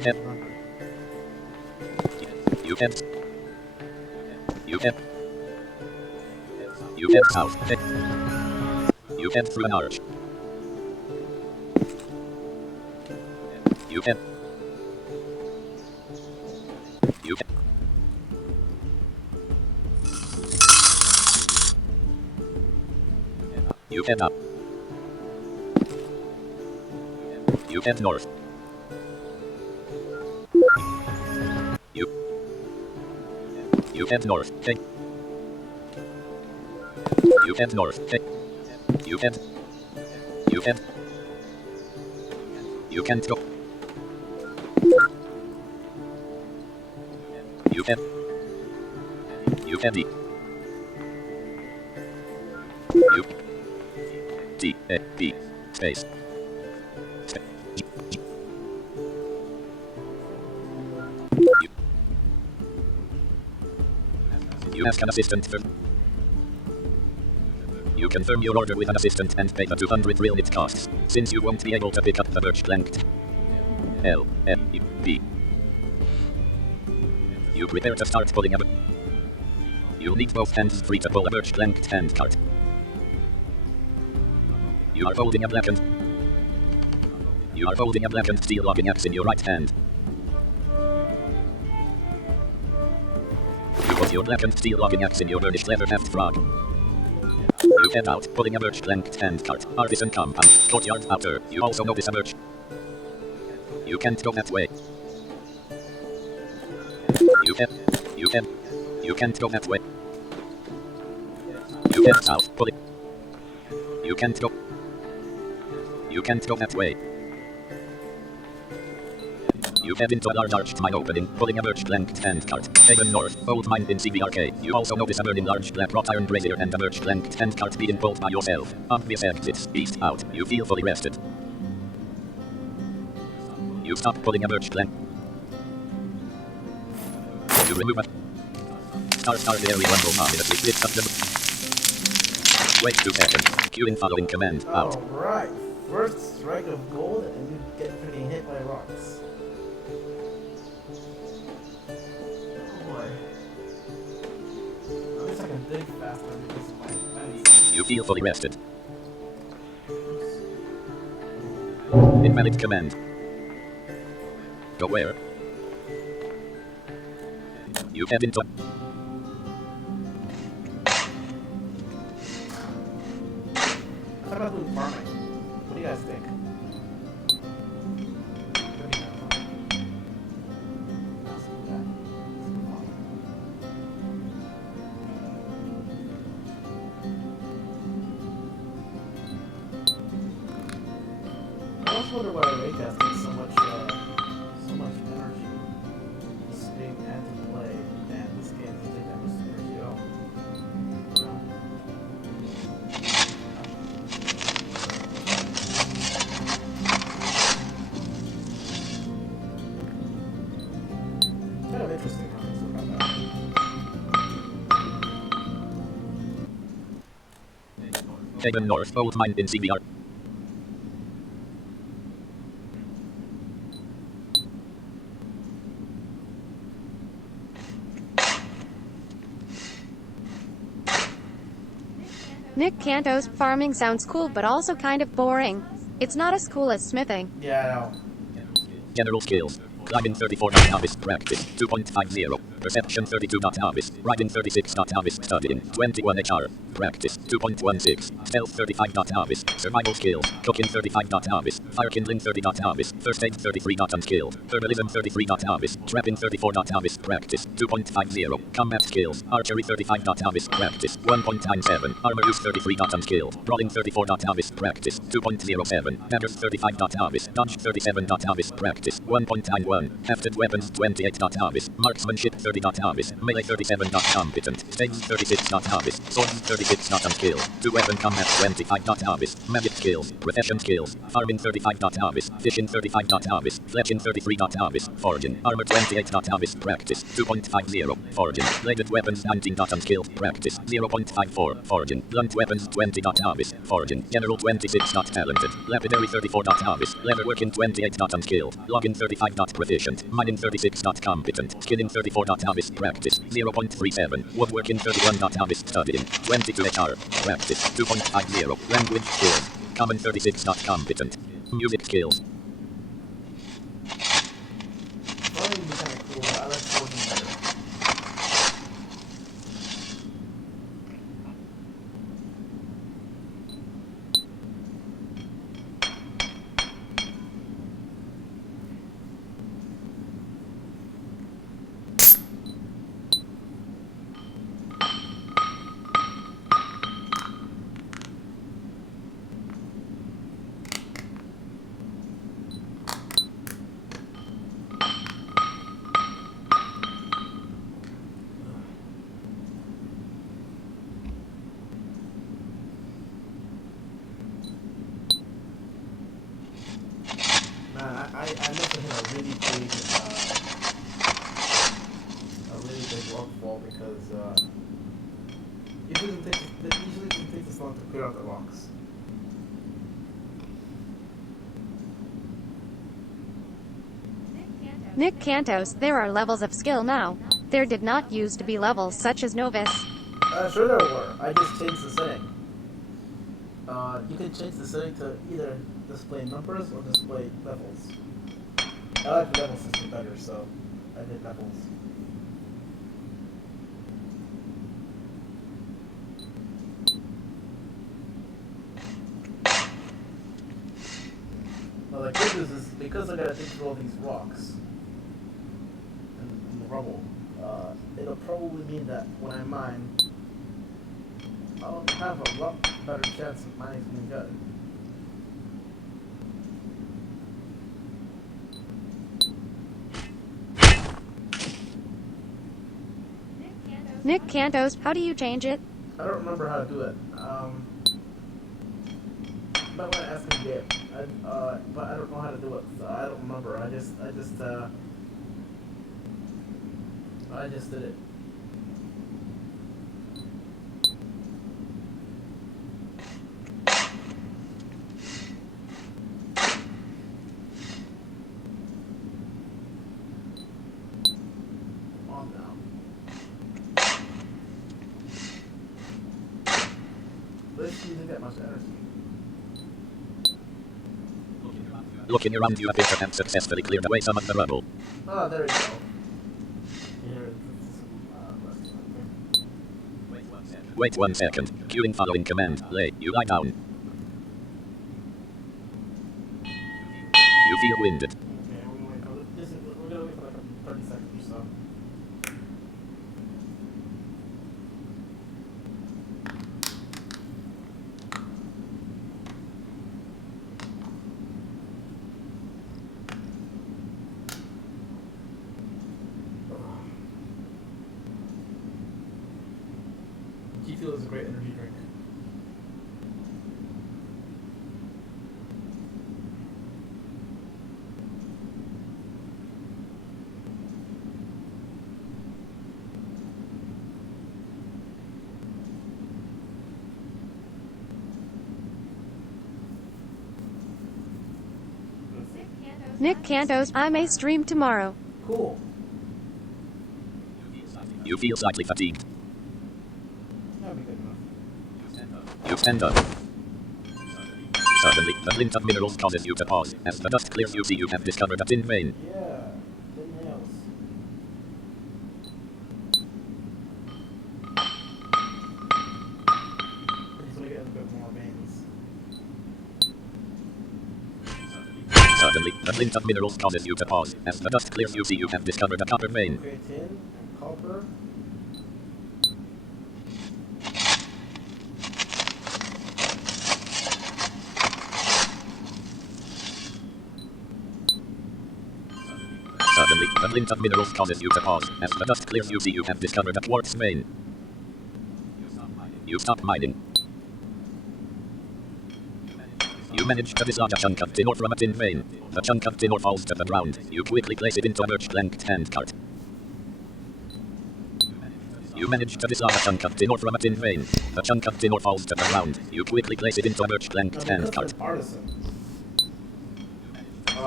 head. You head. You head. You head south. You head through an arch. You head. You head. You head up. You head north. You head north. Hey. You head north. Hey. You head. You head. You can't go. You head. You head east. You. T. A. B. Space. You ask an assistant for. You confirm your order with an assistant and pay the 200 real it costs, since you won't be able to pick up the birch planked. L. F. E. B. You prepare to start pulling a. You'll need both hands free to pull a birch planked hand cart. You are holding a blackened. You are holding a blackened steel logging axe in your right hand. You put your blackened steel logging axe in your burnished leather half frog. You head out, pulling a birch planked hand cart. Artisan compound, courtyard outer. You also notice a birch. You can't go that way. You head. You can't go that way. You head south, pull it. You can't go. You can't go that way. You head into a large arched mine opening, pulling a birch planked hand cart. Haven north, old mine in CBRK. You also notice a burning large black wrought iron brazier and a birch planked hand cart being pulled by yourself. Obvious exits, east out. You feel fully rested. You stop pulling a birch plank. You remove a. Start the area one more minute. Lift up the. Wait 2 seconds. Queuing following command. Out. Alright, first strike of gold and you get freaking hit by rocks. Oh boy. At least I can dig faster because of my fence. You feel fully rested. Invalid command. Go where? You head into... I thought about doing farming. What do you guys think? What do you know? Let's do that. Let's move on. I always wonder why Raycast takes so much energy to spin and to play, and this game doesn't take that much energy at all. You know? Kind of interesting how things work out that way. Haven North, Old Mine in CBR. Nick Canto's farming sounds cool but also kind of boring. It's not as cool as smithing. Yeah, I know. General skills. Climbing 34.Harvest practice 2.50. Perception 32.Harvest. Riding 36.Harvest. Studying 21 HR. Practice 2.16. Stealth 35.Harvest. Survival skills. Cooking 35.Harvest. Fire kindling 30.Harvest. First aid 33.Unskilled. Herbalism 33.Harvest. Trapping 34.Harvest. Practice 2.50. Combat skills. Archery 35.Harvest. Practice 1.97. Armor use 33.Unskilled. Rolling 34.Harvest. Practice 2.07. Daggers 35.Harvest. Dodge 37.Harvest. Practice 1.91. Hefted weapons 28.Harvest. Marksmanship 30.Harvest. Melee 37.Competent. Staves 36.Harvest. Swords 36.Unskilled. Two weapon combat 25.Harvest. Magic skills. Profession skills. Farming 35.Harvest. Fishing 35.Harvest. Fletching 33.Harvest. Foraging. Armor 28.Harvest. Practice 2.50. Foraging. Bladed weapons 19.Unskilled. Practice 0.54. Foraging. Blunt weapons 20.Harvest. Foraging. General 26.Talented. Lapidary 34.Harvest. Leatherworking 28.Unskilled. Logging 35.Proficient. Mining 36.Competent. Skinning 34.Harvest. Practice 0.37. Woodworking 31.Harvest. Studying 22 HR. Practice 2.50. Language skills. Common 36.Competent. Music skills. Farming would be kind of cool, but I like forging better. Man, I must have hit a really big rock fall because it usually doesn't take this long to clear out the rocks. Nick Cantos, there are levels of skill now. There did not used to be levels such as Novice. Sure there were. I just changed the setting. You can change the setting to either display numbers or display levels. I like the level system better, so I did levels. Well, the good news is because I gotta dig through all these rocks and the rubble, it'll probably mean that when I mine, I'll have a lot better chance of mining something good. Nick Cantos, how do you change it? I don't remember how to do it. Might want to ask him again. But I don't know how to do it. So I don't remember. I just did it. On now. This doesn't get much energy. Looking around, you appear to have successfully cleared away some of the rubble. Oh, there we go. Here, this is Wait 1 second. Queuing following command. Lay. You lie down. You feel winded. okay, we're gonna wait for this. We're gonna wait for like 30 seconds or so. G Fuel is a great energy drink. Nick Cantos, I may stream tomorrow. Cool. You feel slightly fatigued. That'll be good enough. You stand up. Suddenly, the glint of minerals causes you to pause. As the dust clears, you see you have discovered a tin vein. Yeah, tin nails. He's gonna get a bit more veins. Suddenly, the glint of minerals causes you to pause. As the dust clears, you see you have discovered a copper vein. Okay, tin and copper. Suddenly, the glint of minerals causes you to pause. As the dust clears, you see you have discovered a quartz vein. You stop mining. You manage to dislodge a chunk of tin ore from a tin vein. The chunk of tin ore falls to the ground. You quickly place it into a merged blanked handcart. You manage to dislodge a chunk of tin ore from a tin vein. The chunk of tin ore falls to the ground. You quickly place it into a merged blanked handcart.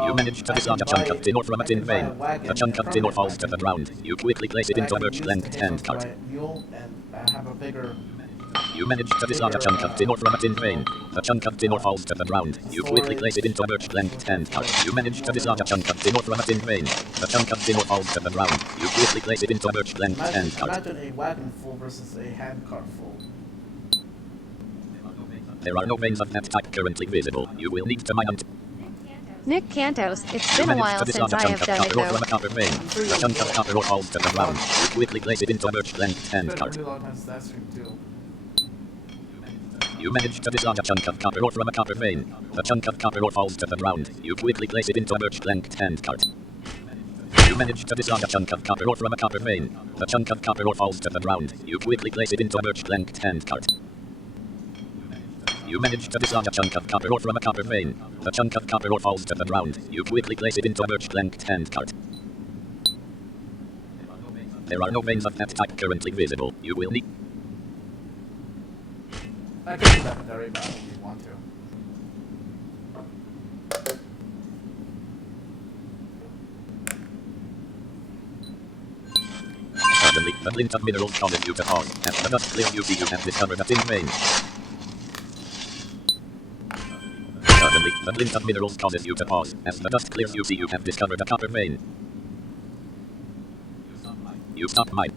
You manage to dislodge a chunk of tin ore from a tin vein. The chunk of tin ore falls to the ground. You quickly place it into a merged blanked handcart. And have a bigger. You manage to dislodge a chunk of tin ore from a tin vein. The chunk of tin ore falls to the ground. You quickly place it into a merged blanked handcart. You manage to dislodge a chunk of tin ore from a tin vein. The chunk of tin ore falls to the ground. You quickly place it into a merged blanked handcart. Imagine a wagon full versus a handcart full. There are no veins of that type currently visible. You will need to mine until Nick Cantos, it's you been a manage while to dislodge since a I chunk have of done it copper ore from though. a copper vein. The chunk of copper ore falls to the ground. You quickly place it into a merged blanked It's been a handcart. really long time since I streamed too. You manage to dislodge a chunk of copper ore from a copper vein. The chunk of copper ore falls to the ground. You quickly place it into a merged blanked handcart. You manage to dislodge a chunk of copper ore from a copper vein. The chunk of copper ore falls to the ground. You quickly place it into a merged blanked handcart. You manage to dislodge a chunk of copper ore from a copper vein. The chunk of copper ore falls to the ground. You quickly place it into a merged blanked handcart. There are no veins of that type currently visible. You will need I can do that battery battle if you want to. Suddenly, the glint of minerals causes you to pause. As the dust clears, you see you have discovered a tin vein. Suddenly, the glint of minerals causes you to pause. As the dust clears, you see you have discovered a copper vein. You stop mine.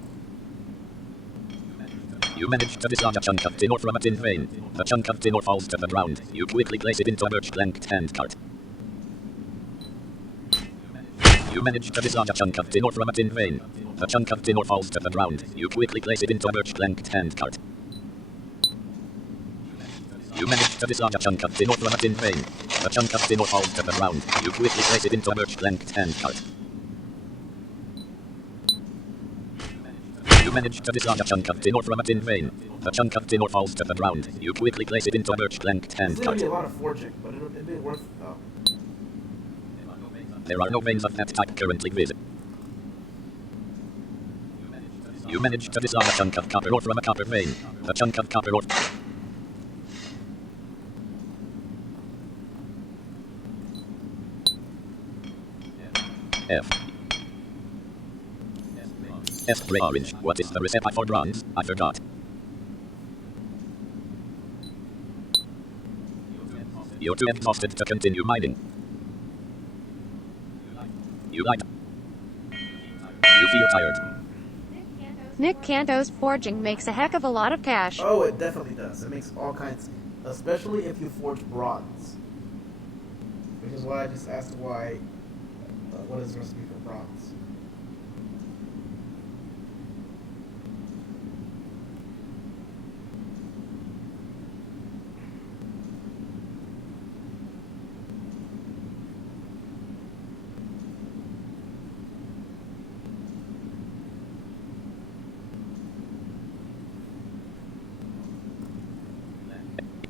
You manage to dislodge a chunk of tin ore from a tin vein. The chunk of tin ore falls to the ground. You quickly place it into a merged blanked handcart. You manage to dislodge a chunk of tin ore from a tin vein. The chunk of tin ore falls to the ground. You quickly place it into a merged blanked handcart. You manage to dislodge a chunk of tin ore from a tin vein. The chunk of tin ore falls to the ground. You quickly place it into a merged blanked handcart. You manage to dislodge a chunk of tin ore from a tin vein. The chunk of tin ore falls to the ground. You quickly place it into a merged blanked It's gonna handcart. be a lot of forging, but it'll be worth it though. There are no veins of that type currently visible. You manage to dislodge a chunk of copper ore from a copper vein. The chunk of copper ore. F. F gray orange. What is the recipe for bronze? I forgot. You're too exhausted to continue mining. You lied. You feel tired. Nick Canto's forging makes a heck of a lot of cash. Oh, it definitely does. It makes all kinds, especially if you forge bronze. Which is why I just asked why, what is the recipe for bronze?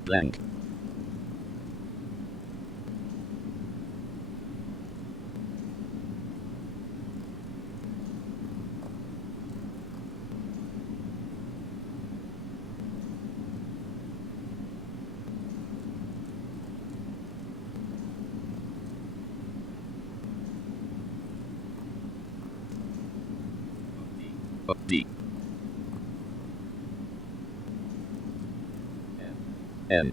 Blank. D. N.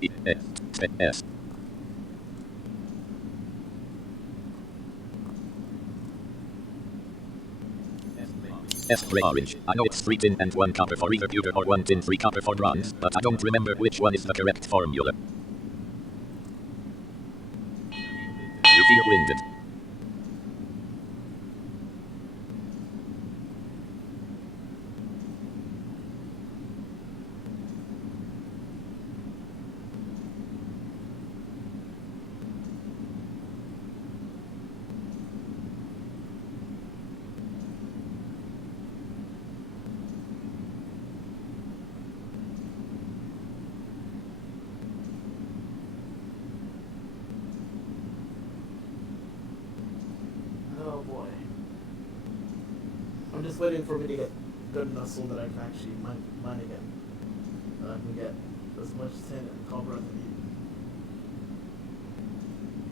E. S. S gray orange. I know it's 3 tin and 1 copper for either pewter or 1 tin 3 copper for bronze, but I don't remember which one is the correct formula. You feel winded. Oh boy. I'm just waiting for me to get good enough so that I can actually mine again. That I can get as much tin and copper as I need.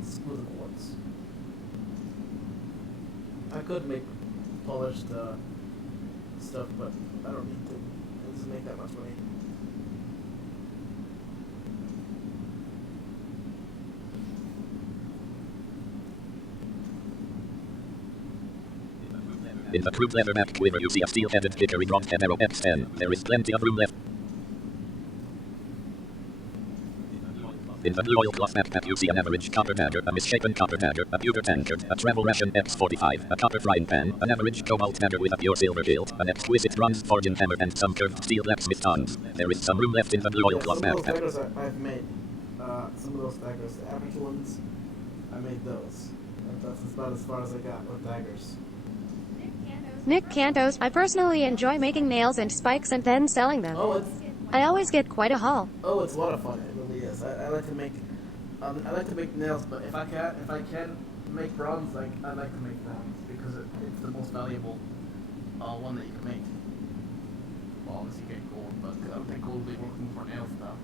Screw the quartz. I could make polished stuff, but I don't need to. It doesn't make that much money. In the crude leather back quiver you see a steel-headed hickory bronze head arrow X10. There is plenty of room left. In the blue oilcloth backpack you see an average copper dagger, a misshapen copper dagger, a pewter tankard, a travel ration X45, a copper frying pan, an average cobalt dagger with a pure silver hilt, an exquisite bronze forging hammer and some curved steel blacksmith tongs. There is some room left in the blue oilcloth some of those backpack. daggers I've made. Some of those daggers, the average ones, I made those. That's about as far as I got with daggers. Nick Cantos, I personally enjoy making nails and spikes and then selling them. I always get quite a haul. Oh, it's a lot of fun. It really is. I like to make, I like to make nails, but if I can make bronze, like I like to make bronze because it's the most valuable one that you can make. Well, unless you get gold, but I don't think gold will be working for nail stuff.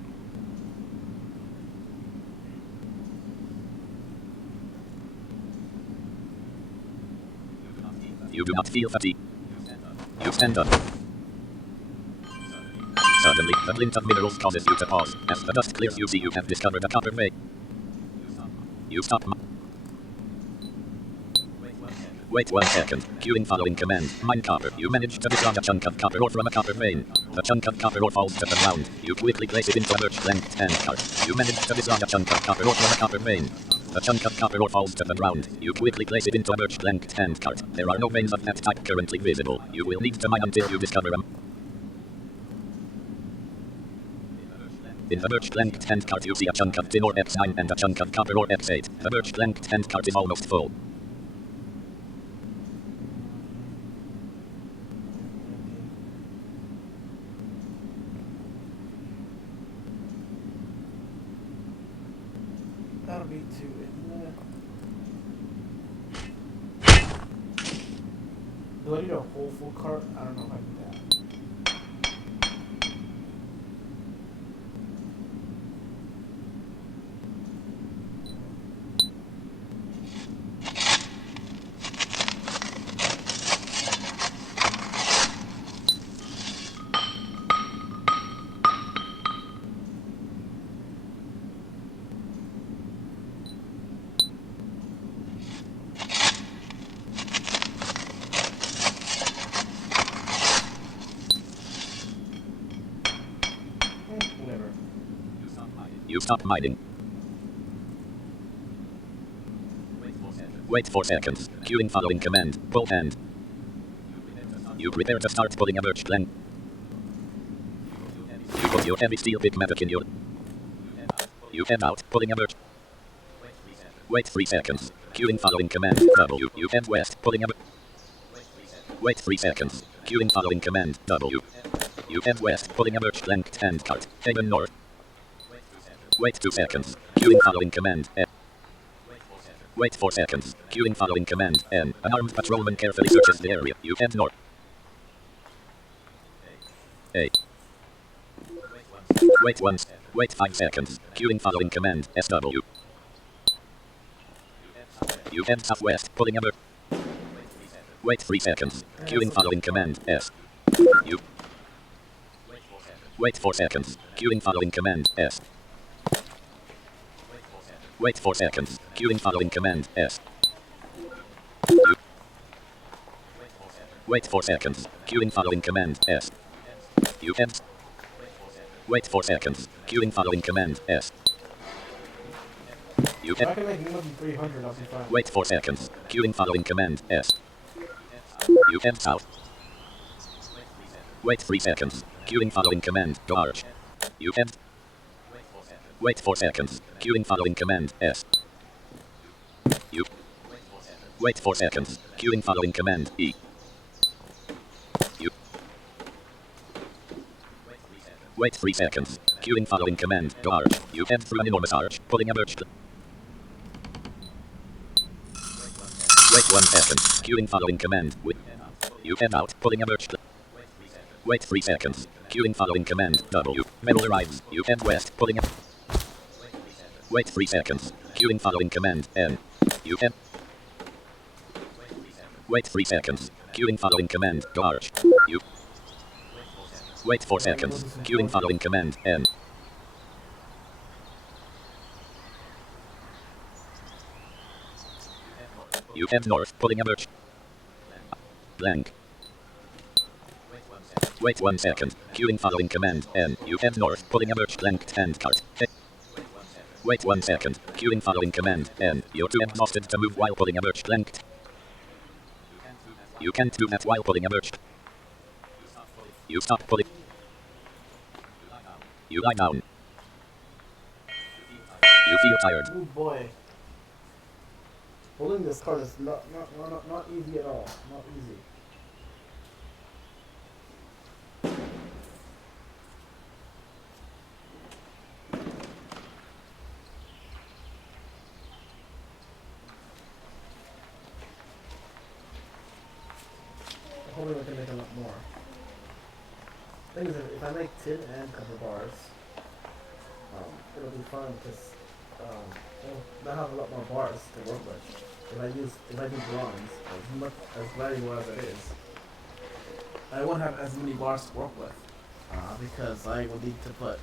You do not feel fatigue. You stand up. Suddenly, the glint of minerals causes you to pause. As the dust clears you see you have discovered a copper vein. You stop. Wait 1 second. Queuing following command. Mine copper. You manage to dislodge a chunk of copper ore from a copper vein. The chunk of copper ore falls to the ground. You quickly place it into a birch blanked hand cart. You manage to dislodge a chunk of copper ore from a copper vein. The chunk of copper ore falls to the ground. You quickly place it into a birch blanked hand cart. There are no veins of that type currently visible. You will need to mine until you discover them. In the birch blanked hand cart you see a chunk of tin ore X9 and a chunk of copper ore X8. The birch blanked hand cart is almost full. That'll be 2 in there. Do I need a whole full cart? I don't know if I can do that. You stop mining. Wait 4 seconds. Queuing following command. Pull hand. You prepare to start pulling a birch plank. You put your heavy steel pick matic in your... You head out, pulling a birch. Wait 3 seconds. Queuing following command. W. You head west, pulling a... Wait 3 seconds. Queuing following command. W. You head west, pulling a birch plank and cart. Head north. Wait 2 seconds. Queuing following command. F. Wait 4 seconds. Queuing following command. N. An armed patrolman carefully searches the area. You head north. A. Wait once. Wait 5 seconds. Queuing following command. SW. You head southwest, pulling a birch. Wait 3 seconds. Queuing following command. S. You. Wait 4 seconds. Queuing following command. S. Wait 4 seconds. Queuing following command. S. U. Wait 4 seconds. Queuing following command. S. U. Heads. Wait 4 seconds. Queuing following command. S. You If I head. can make more than 300, I'll be fine. Wait 4 seconds. Queuing following command. S. You head south. Wait 3 seconds. Queuing following command. Go arch. You head. Wait 4 seconds. Queuing following command. S. U. Wait 4 seconds. Queuing following command. E. U. Wait 3 seconds. Queuing following command. Go arch. You head through an enormous arch, pulling a birch. Wait 1 second. Queuing following command. You head out, pulling a birch. Wait 3 seconds. Queuing following command. W. Metal arrives. You head west, pulling a... Wait 3 seconds. Queuing following command. N. You head... Wait 3 seconds. Queuing following command. Go arch. You. Wait 4 seconds. Queuing following command. N. You head north, pulling a birch. Blank. Wait 1 second. Queuing following command. N. You head north, pulling a birch plank and cart. Wait 1 second. Queuing following command. N. You're too exhausted to move while pulling a birch plank. You can't do that while pulling a birch. You stop pulling. You lie down. You feel tired. Oh boy. Pulling this card is not easy at all. Not easy. Hopefully I can make a lot more. Thing is, if I make tin and copper bars, it'll be fun because they'll have a lot more bars to work with. If I do bronze, as valuable as it is, I won't have as many bars to work with because I will need to put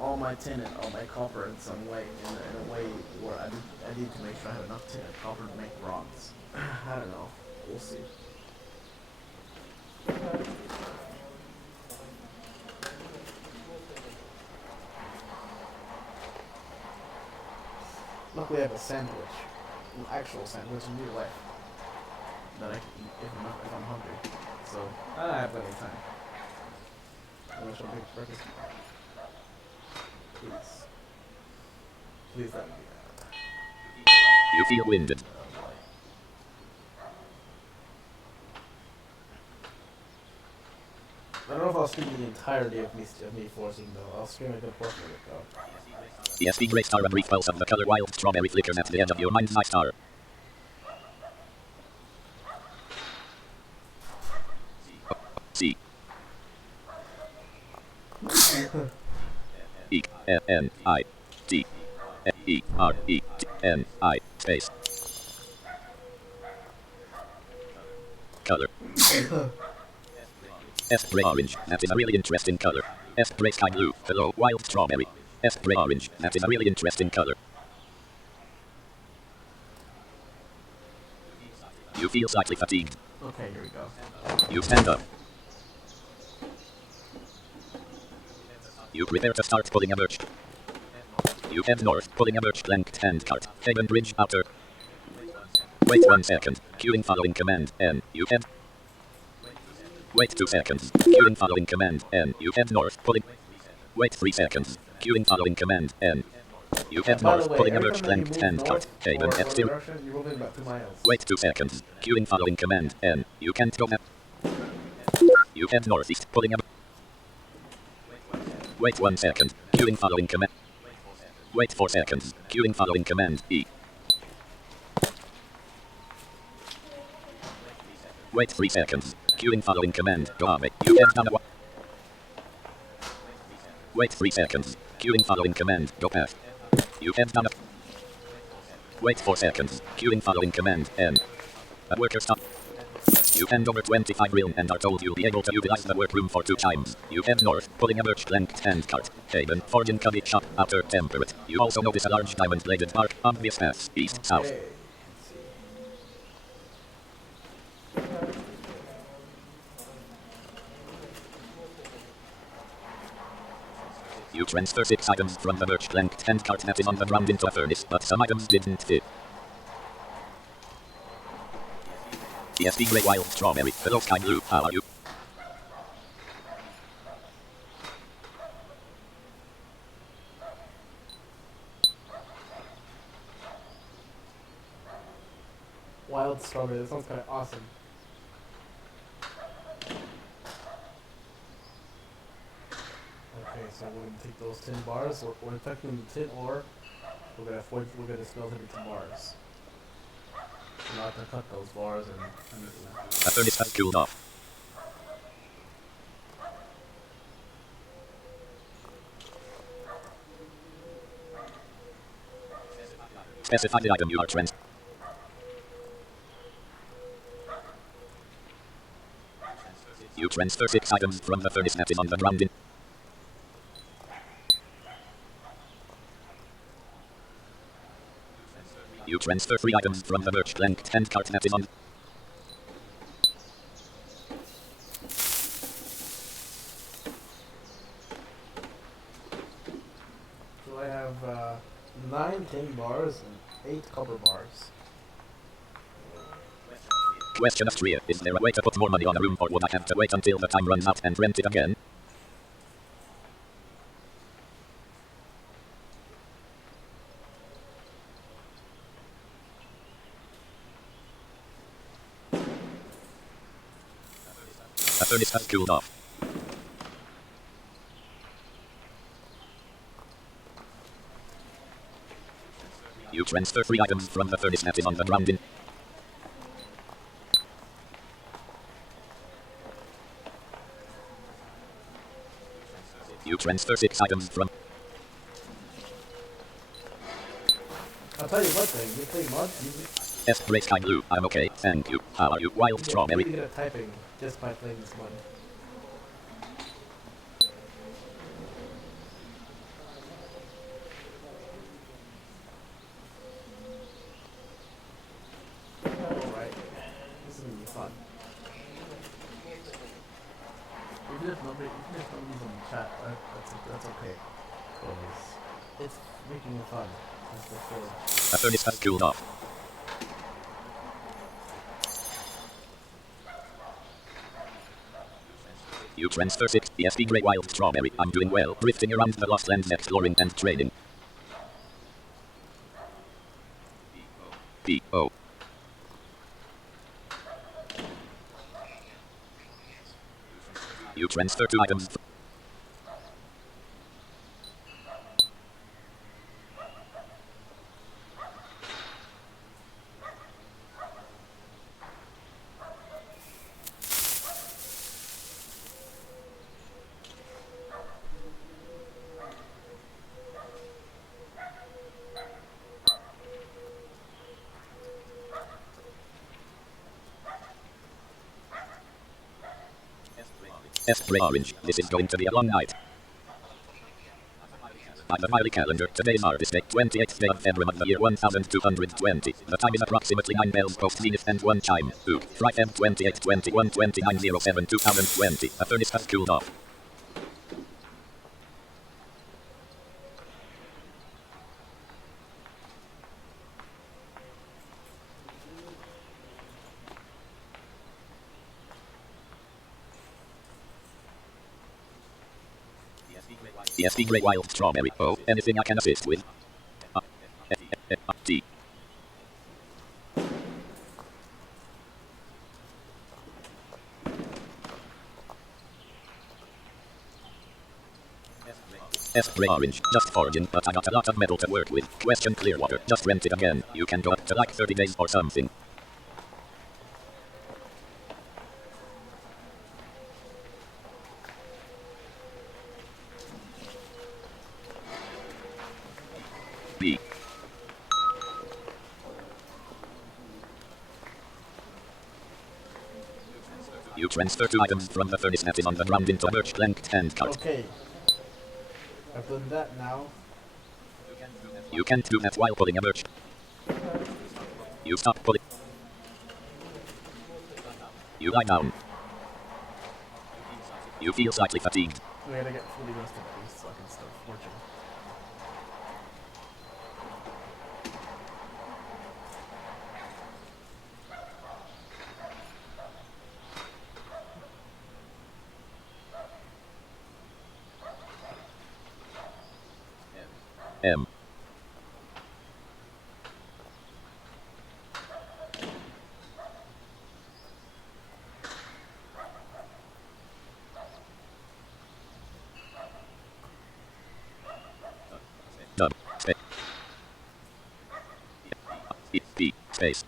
all my tin and all my copper in some way, in a way where I need to make sure I have enough tin and copper to make bronze. I don't know. We'll see. Luckily I have a sandwich. An actual sandwich in real life. That I can eat if I'm hungry. So, I have plenty of time. I'm gonna show big breakfast. Please. Please let me do that. You feel winded. I don't know if I'll stream the entirety of me forcing though. I'll stream a good portion of it though. ESP gray star, a brief pulse of the color wild strawberry flickers at the edge of your mind's eye star. C. E. N. I. T. E. R. E. T. N. I. Space. Color. S-gray orange. That is a really interesting color. S-gray sky blue. Hello, wild strawberry. S-gray orange. That is a really interesting color. You feel slightly fatigued. Okay, here we go. You stand up. You prepare to start pulling a birch. You head north, pulling a birch length handcart. Haven Bridge outer. Wait 1 second. Queuing following command N. You head. Wait 2 seconds. Queuing following command N. You head north, pulling. Wait 3 seconds. Queuing following command N. You head By the north, way, pulling a every birch time that you length move handcart. north Haven or F0. direction, you're moving about 2 miles. Wait 2 seconds. Queuing following command N. You can't go back. You head northeast, pulling a. Wait 1 second. Queuing following command. Wait 4 seconds. Queuing following command E. Wait 3 seconds. Queuing following command Gabe. You head down a. Wait 3 seconds. Queuing following command go path. You head down a. Wait 4 seconds. Queuing following command N. A worker stop. You hand over 25 realm and are told you'll be able to utilize the workroom for 2 times. You head north, pulling a birch length handcart. Haven, forging cubby shop, outer temperate. You also notice a large diamond-bladed bar, obvious path, east, south. Okay. You transfer 6 items from the birch length handcart that is on the ground into a furnace, but some items didn't fit. TSD Grey Wild Strawberry, hello Sky Blue, how are you? Wild strawberry. That sounds kind of awesome. Okay, so we're gonna take those 10 bars. We're infecting the tin ore. We're gonna smelt it into bars. So now I can cut those bars and The furnace has cooled off. Specify the item you are trans. You transfer 6 items from the furnace that is on the ground in. You transfer 3 items from the birch length handcart that is on. So I have 9 tin bars and 8 copper bars. Question of 3. Is there a way to put more money on a room or would I have to wait until the time runs out and rent it again? The furnace has cooled off. You transfer 3 items from the furnace that is on the ground in. You transfer 6 items from. I'll tell you one thing, you play mods, you S. Gray Sky Blue. I'm okay, thank you. How are you? Wild get Strawberry. really good at typing just by playing this mod. Alright, this is gonna be fun. Even if nobody's on the chat, that's okay. Because it's making it fun. That's the thing. The furnace has cooled off. You transfer 6 ESD Grey Wild Strawberry. I'm doing well, drifting around the Lost Lands exploring and trading. P.O. You transfer 2 items. Spray orange. This is going to be a long night. By the Miley calendar, today's harvest date, 28th day of February of the year 1220. The time is approximately 9 bells post zenith and 1 chime. Ook, Fry Feb 28, 21, 29, 07, 2020. The furnace has cooled off. ESP Grey Wild Strawberry. Oh, anything I can assist with? T. S Grey Orange, just foraging, but I got a lot of metal to work with. Question Clearwater, just rent it again. You can go up to like 30 days or something. B. You transfer 2 items from the furnace that is on the ground into a birch plank hand cart. Okay. I've done that now. You can't do that while pulling a birch. You stop pulling. You lie down. You feel slightly fatigued. I gotta get fully rested at least so I can start forging. M. Dub. Space. B. Space.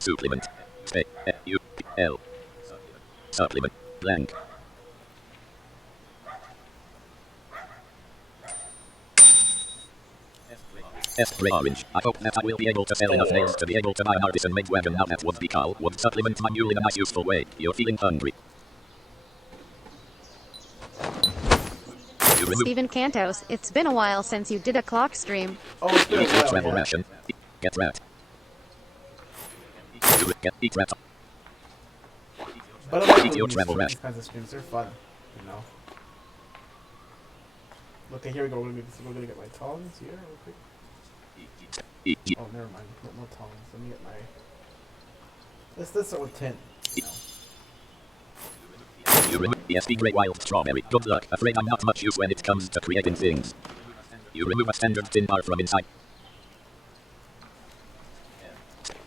Supplement. Space. U. L. Supplement. Blank. S Grey Orange. I hope that I will be able to sell enough nails to be able to buy an artisan made wagon. Now that would be cool. Would supplement my mule in a nice useful way. You're feeling hungry. You remove Steven Cantos, it's been a while since you did a Clok stream. Oh, it's been a eat your while, travel yeah. ration. Get rat. You get eat rat. But I like Eat your these travel ration. kinds of streams. They're fun, you know. Okay, here we go. We're gonna get my tongs here real quick. Eat. Oh, never mind. No tongs. Let me get my. Let's start with 10. You remove ESP Grey Wild Strawberry. Good luck. Afraid I'm not much use when it comes to creating things. You remove a standard tin bar from inside.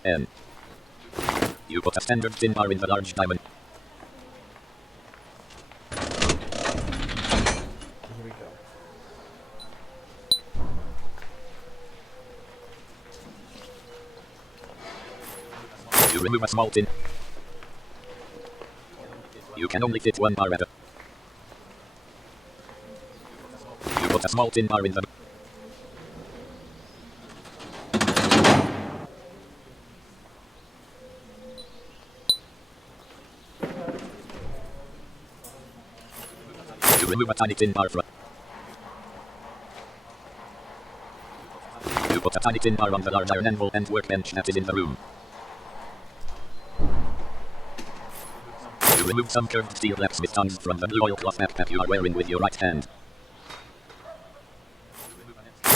N. You put a standard tin bar in the large diamond. Here we go. You remove a small tin. You can only fit one bar at a. You put a small tin bar in the. You remove a tiny tin bar from. You put a tiny tin bar on the large iron anvil and workbench that is in the room. You remove some curved steel blacksmith tongs from the blue oilcloth backpack you are wearing with your right hand.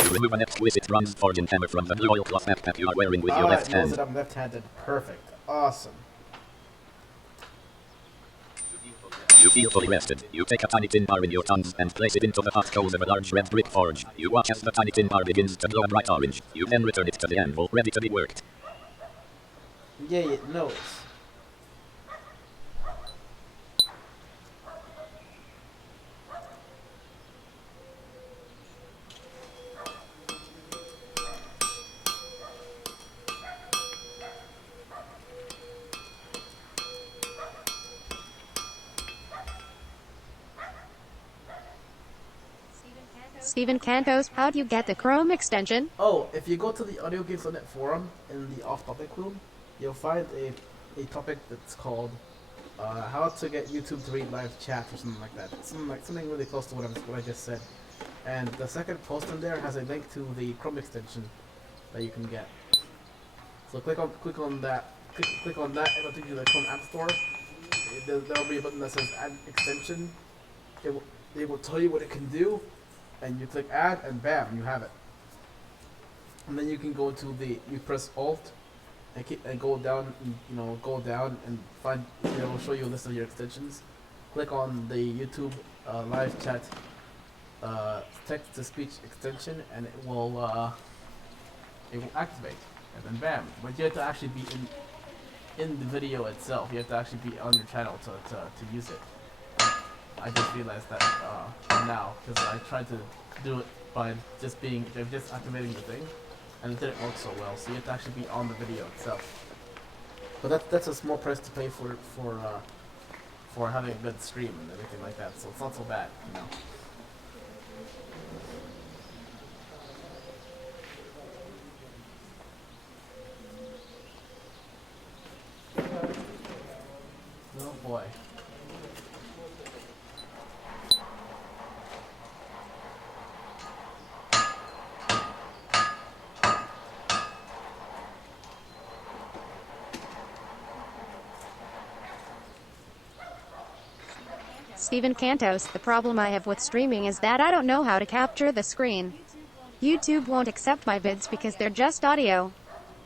You remove an exquisite bronze forging hammer from the blue oilcloth backpack you are wearing with your left It knows hand. that I'm left-handed. Perfect. Awesome. You feel fully rested. You take a tiny tin bar in your tongs and place it into the hot coals of a large red brick forge. You watch as the tiny tin bar begins to glow a bright orange. You then return it to the anvil, ready to be worked. Yeah, it knows. Steven Cantos, how do you get the Chrome extension? Oh, if you go to the Audio Games on Net forum in the off-topic room, you'll find a topic that's called how to get YouTube to read live chat or something like that. Something really close to what I just said. And the second post in there has a link to the Chrome extension that you can get. So click on that. Click on that. It'll take you to the Chrome App Store. There'll be a button that says Add Extension. They will tell you what it can do, and you click Add, and bam, you have it. And then you can go to you press Alt, and go down, go down and find. It will show you a list of your extensions. Click on the YouTube live chat text to speech extension, and it will activate, and then bam. But you have to actually be in the video itself. You have to actually be on your channel to use it. I just realized that now because I tried to do it by just activating the thing, and it didn't work so well. So you have to actually be on the video itself. But that's a small price to pay for having a good stream and everything like that. So it's not so bad, Oh boy. Steven Cantos, the problem I have with streaming is that I don't know how to capture the screen. YouTube won't accept my vids because they're just audio.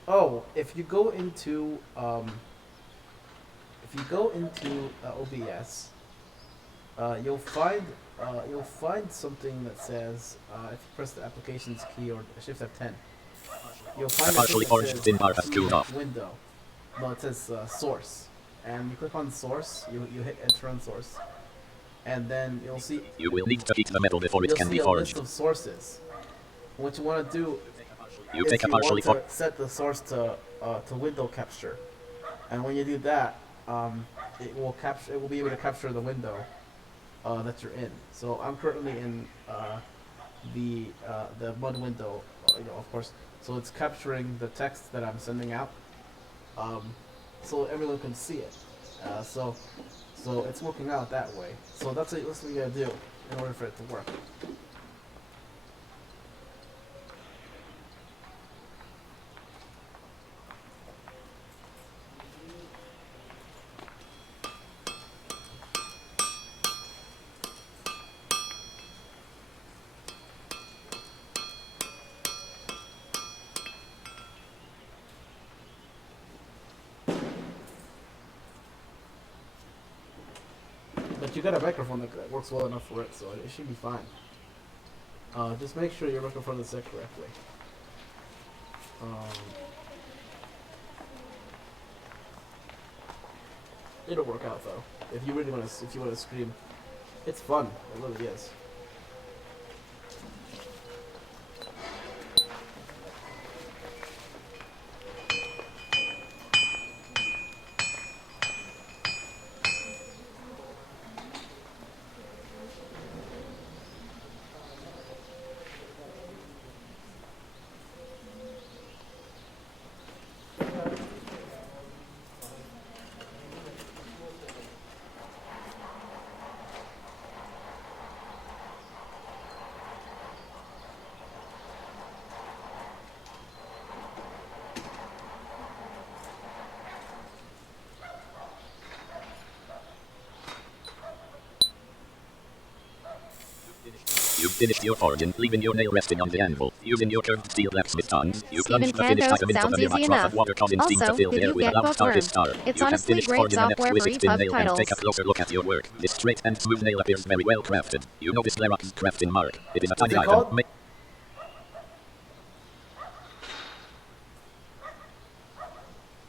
Oh, if you go into OBS, you'll find something that says if you press the applications key or Shift F10, you'll find Partially orange thin bar has cooled off. window. No, it says source, and you click on source. You hit enter on source, and then you'll see. You will need to heat the metal before it can be You'll see a forged. list of sources. What you want to do You is take a you partially want for to set the source to window capture, and when you do that, it will be able to capture the window that you're in. So I'm currently in the mud window, of course. So it's capturing the text that I'm sending out, so everyone can see it. So it's working out that way. So that's what you gotta do in order for it to work. But you got a microphone that works well enough for it, so it should be fine. Just make sure your microphone is set correctly. It'll work out though. If you really want to stream, it's fun. It really is. You've finished your origin, leaving your nail resting on the anvil. Using your curved steel blacksmith tongs, you Steven plunge the finished Cantos item into sounds the nearby easy trough enough. of water causing steam to Also, fill did the air you with a get loud started Bookworm? star. It's You have honestly finished great forging an software for exquisite thin EPUB nail and take a titles. closer look at your work. This straight and smooth nail appears very well crafted. You notice Lerox's crafting mark. It is a tiny it item. called?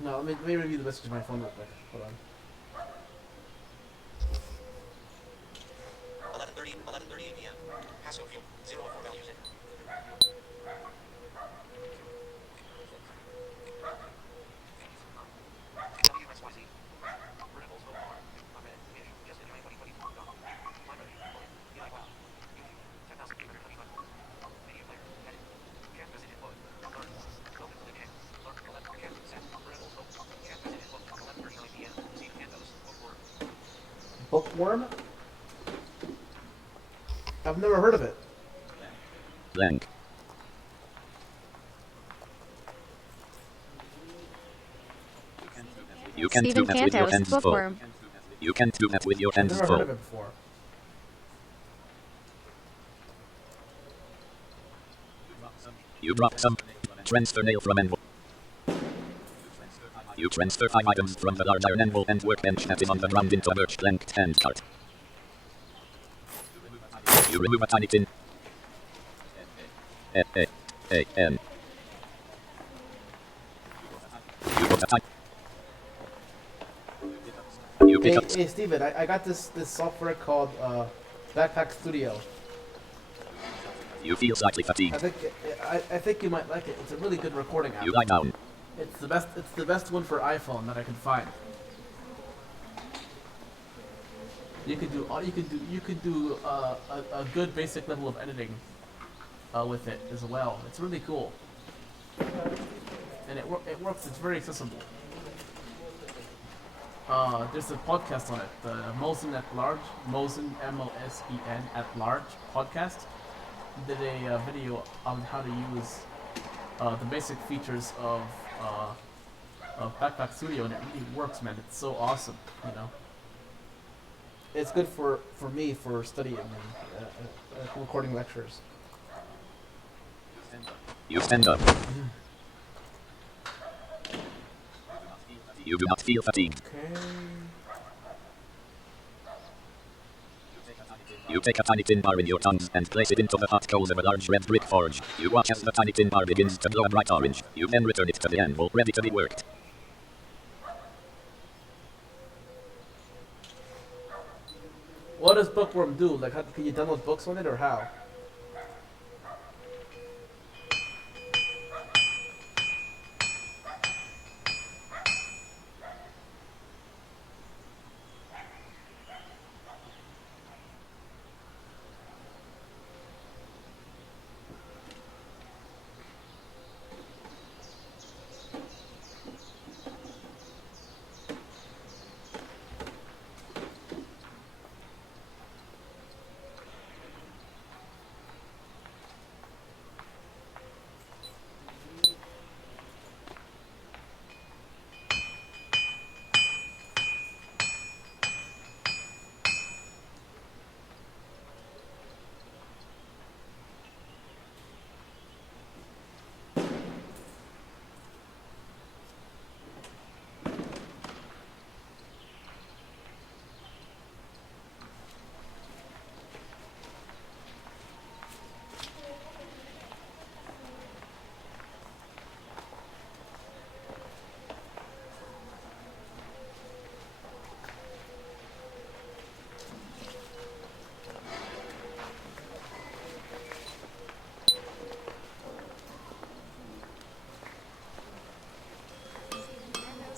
No, let me review the message on my phone real quick. Hold on. 11:30 p.m. Paso fuel 0 for values in. WXYZ. Ripples no more. Ahmed, ish. Just enjoying 2022. Library. DIY. YouTube. 10,825. Media player. Edit. Can't visit input. Learn. Open the channel. Learn. 11. Can't set. Ripples no. Can't visit input. 11:39 p.m. See Cantos. Bookworm. Bookworm? I've never heard of it. Blank. You can do Steven that with your Cantos, hands full. Bookworm. You can do that with your I've hands never heard of full. it before. You dropped some transfer nail from anvil. You transfer 5 items from the large iron anvil and workbench that is on the ground into a birch planked hand cart. You remove a tiny tin. N. You put a tiny. You pick Hey, up. hey, Steven, I got this software called Backpack Studio. You feel slightly I fatigued. think I think you might like it. It's a really good recording app. You lie down. It's the best. It's the best one for iPhone that I can find. You could do all. You could do a good basic level of editing with it as well. It's really cool, and it works. It's very accessible. There's a podcast on it, the Mosen at Large, Mosen Mosen at Large podcast. Did a video on how to use the basic features of Backpack Studio, and it really works, man. It's so awesome, you know. It's good for me for studying and recording lectures. You stand up. You do not feel fatigued. Okay. You take a tiny tin bar in your tongs and place it into the hot coals of a large red brick forge. You watch as the tiny tin bar begins to glow a bright orange. You then return it to the anvil, ready to be worked. What does Bookworm do? Like, how, can you download books on it, or how?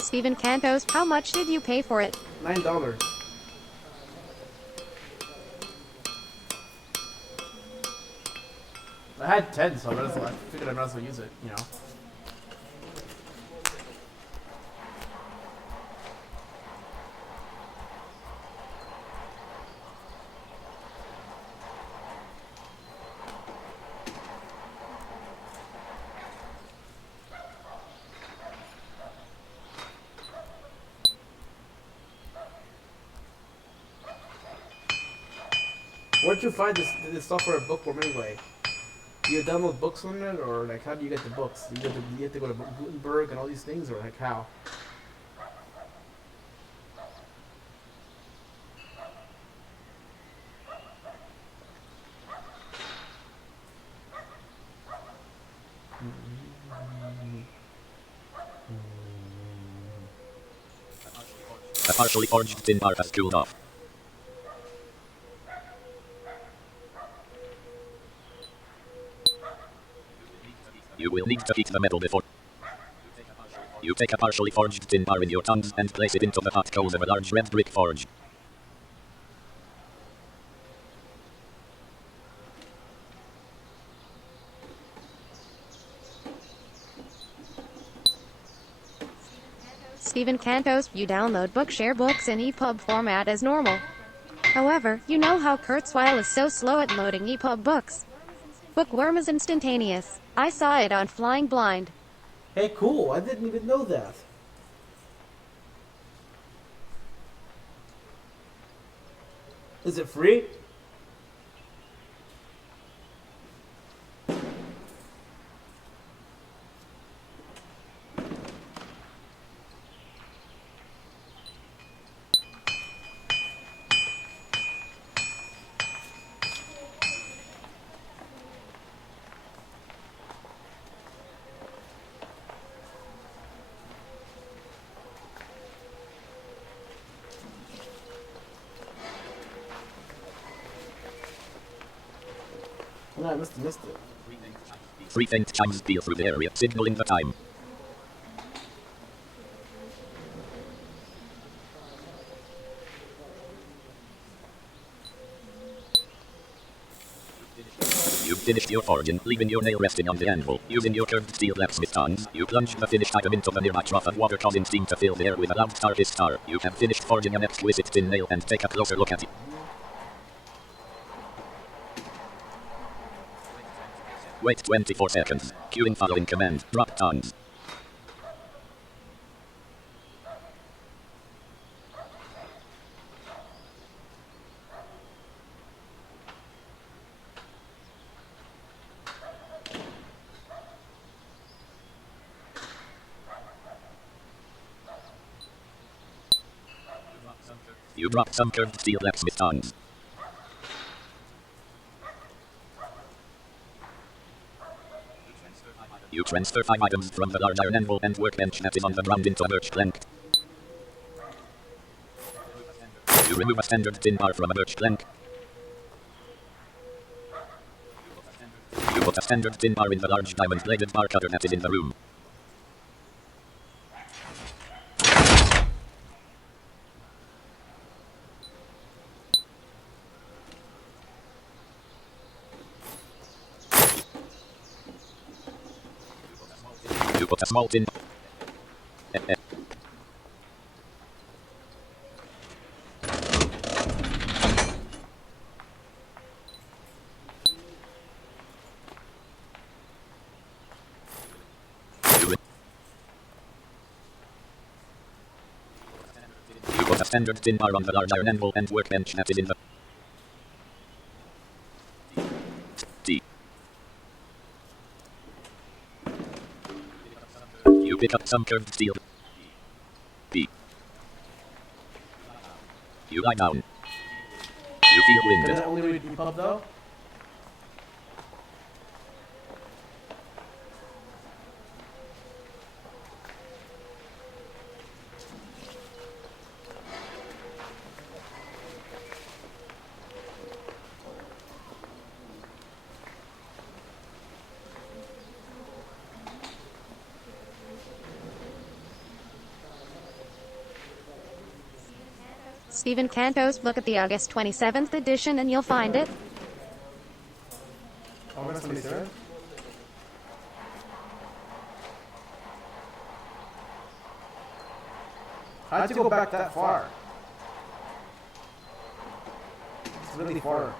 Steven Cantos, how much did you pay for it? $9. I had 10, so I figured I might as well use it, you know. Where'd you find this software at Bookworm anyway? Do you download books on it, or like how do you get the books? You have to go to Gutenberg and all these things, or like how? A partially forged tin bar has cooled off. You will need to heat the metal before. You take a partially forged tin bar in your tongs and place it into the hot coals of a large red brick forge. Steven Cantos, you download Bookshare books in EPUB format as normal. However, you know how Kurzweil is so slow at loading EPUB books. Bookworm is instantaneous. I saw it on Flying Blind. Hey, cool! I didn't even know that. Is it free? No, I missed it. Three faint chimes peal through the area, signaling the time. You've finished your forging, leaving your nail resting on the anvil. Using your curved steel blacksmith tongs, you plunge the finished item into the nearby trough of water, causing steam to fill the air with a loud star-hiss star. You have finished forging an exquisite thin nail, and take a closer look at it. Wait 24 seconds. Queuing following command. Drop tongs. You drop some curved steel blacksmith tongs. You transfer 5 items from the large iron anvil and workbench that is on the ground into a birch plank. You remove a standard tin bar from a birch plank. You put a standard tin bar in the large diamond-bladed bar cutter that is in the room. You put a small tin. You put a standard tin bar on the large iron anvil and workbench that is in the T. You pick up some curved steel. P. You lie down. You feel Can winded. that only read EPUB though? Stephen Cantos, look at the August 27th edition and you'll find it. August 27th? How'd you go back that far? It's really far.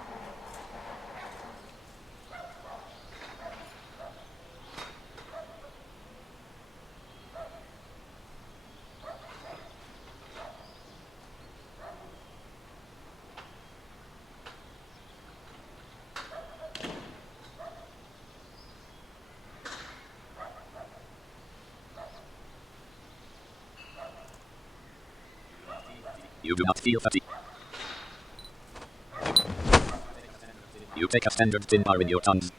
You do not feel fatigue. You take a standard tin bar in your tongs.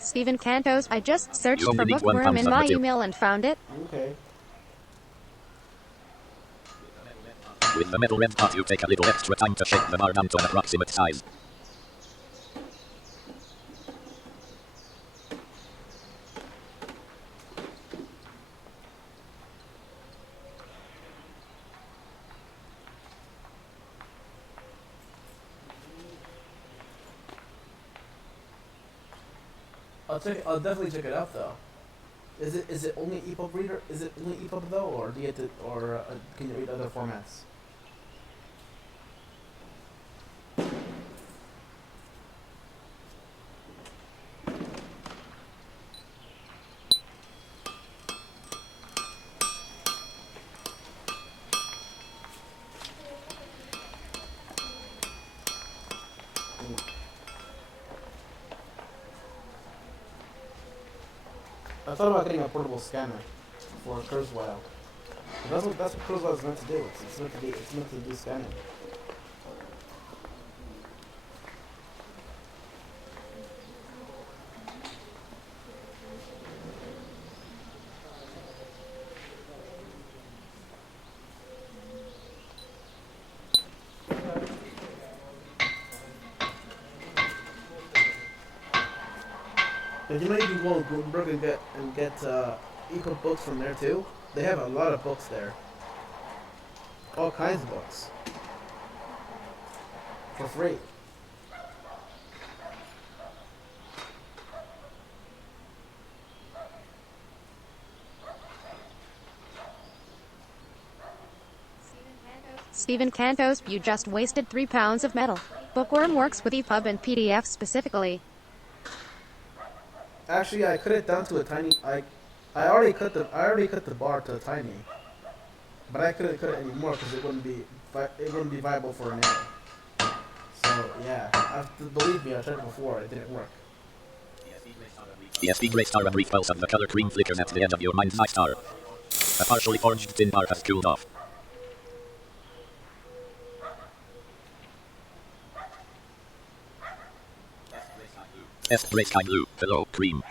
Stephen Cantos, I just searched You for only need 1 bookworm pound in of my material. email and found it. Okay. With the metal red pot, you take a little extra time to shape the bar down to an approximate size. I'll definitely check it out though. Is it only EPUB reader? Is it only EPUB though, or do you have to, or can you read other formats? I thought about getting a portable scanner for Kurzweil. That's what Kurzweil is meant to do. It's meant to do scanning. But you know you can go on Bloomberg and get ebook books from there too. They have a lot of books there. All kinds of books. For free. Stephen Cantos, you just wasted 3 pounds of metal. Bookworm works with EPUB and PDF specifically. Actually, I cut it down to a tiny. I already cut the bar to a tiny, but I couldn't cut it anymore because it wouldn't be viable for a nail. So yeah, believe me, I tried it before. It didn't work. ESP gray star and brief pulse of the color cream flickers at the end of your mind's eye star. A partially forged thin bar has cooled off. S gray sky blue, hello, cream.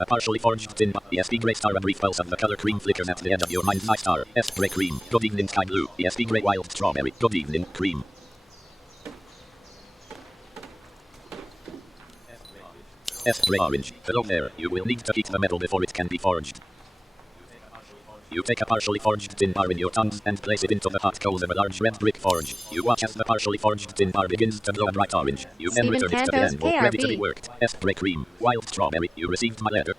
A partially forged thin bar. ESP gray star and brief pulse of the color cream flickers at the end of your mind's eye star. S gray cream, good evening sky blue. ESP gray wild strawberry, good evening, cream. S gray orange, hello there, you will need to heat the metal before it can be forged. You take a partially forged tin bar in your tongs and place it into the hot coals of a large red brick forge. You watch as the partially forged tin bar begins to glow a bright orange. You then Stephen return it to the Cantos, anvil, ready to be KRB. worked. S gray cream, wild strawberry, you received my letter.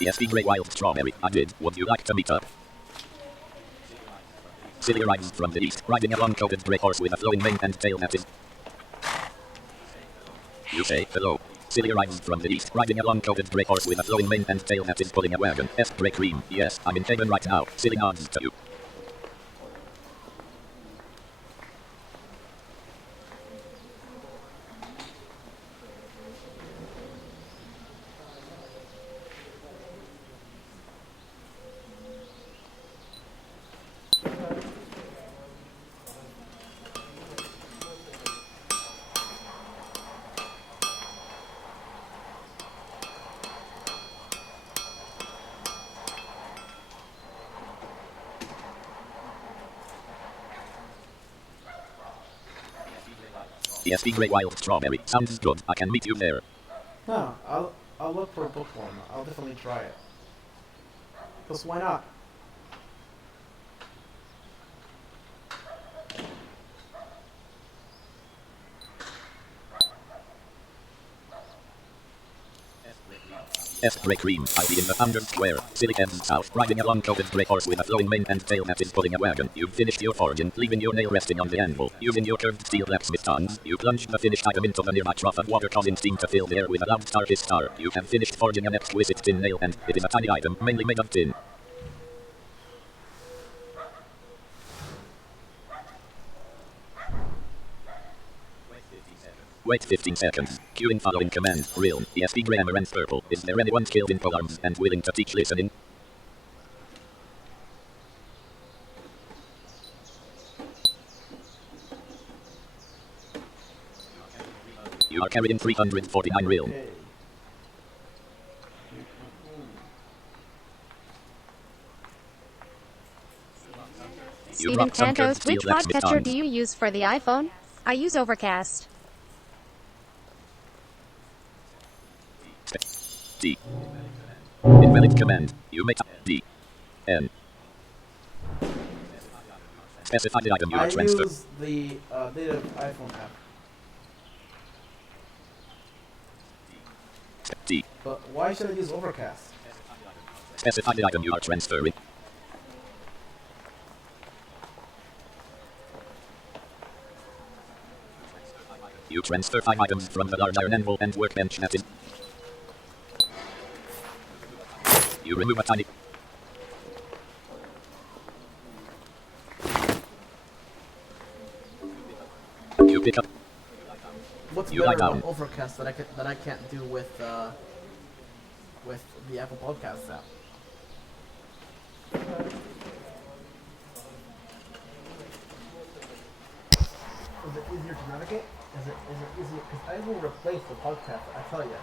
ESP gray wild strawberry, I did. Would you like to meet up? Silly arrives from the east, riding a long-coated grey horse with a flowing mane and tail that is... You say, hello. Silly arrives from the east, riding a long-coated grey horse with a flowing mane and tail that is pulling a wagon. S gray cream, yes, I'm in Haven right now. Silly nods to you. ESP gray wild strawberry, sounds good, I can meet you there. No, I'll look for a bookworm. I'll definitely try it. Cause why not? S gray cream, I'll be in the Founders Square, Silly heads south, riding a long-coated grey horse with a flowing mane and tail that is pulling a wagon. You've finished your forging, leaving your nail resting on the anvil. Using your curved steel blacksmith tongs, you plunged the finished item into the nearby trough of water, causing steam to fill the air with a loud star-hiss star. You have finished forging an exquisite tin nail, and it is a tiny item, mainly made of tin. Wait 15 seconds. Queuing following command. Realm. ESP gray amaranth purple. Is there anyone skilled in polearms and willing to teach listening? You are carrying 349 realm. Okay. You Stephen dropped some curved Cantos, steel which blacksmith podcatcher tongs. do you use for the iPhone? I use Overcast. D. Invalid command. You may type D. N. Specify the item you I are transferring. use the native iPhone app, D. but why should I use Overcast? Specify the item you are transferring. You transfer 5 items from the large iron anvil and workbench that is. You remove a tiny. You pick up. What's You lie better down. about Overcast that I can't do with the Apple Podcasts app? Is it easier to navigate? Is it easier? Because I will replace the podcast. I tell you.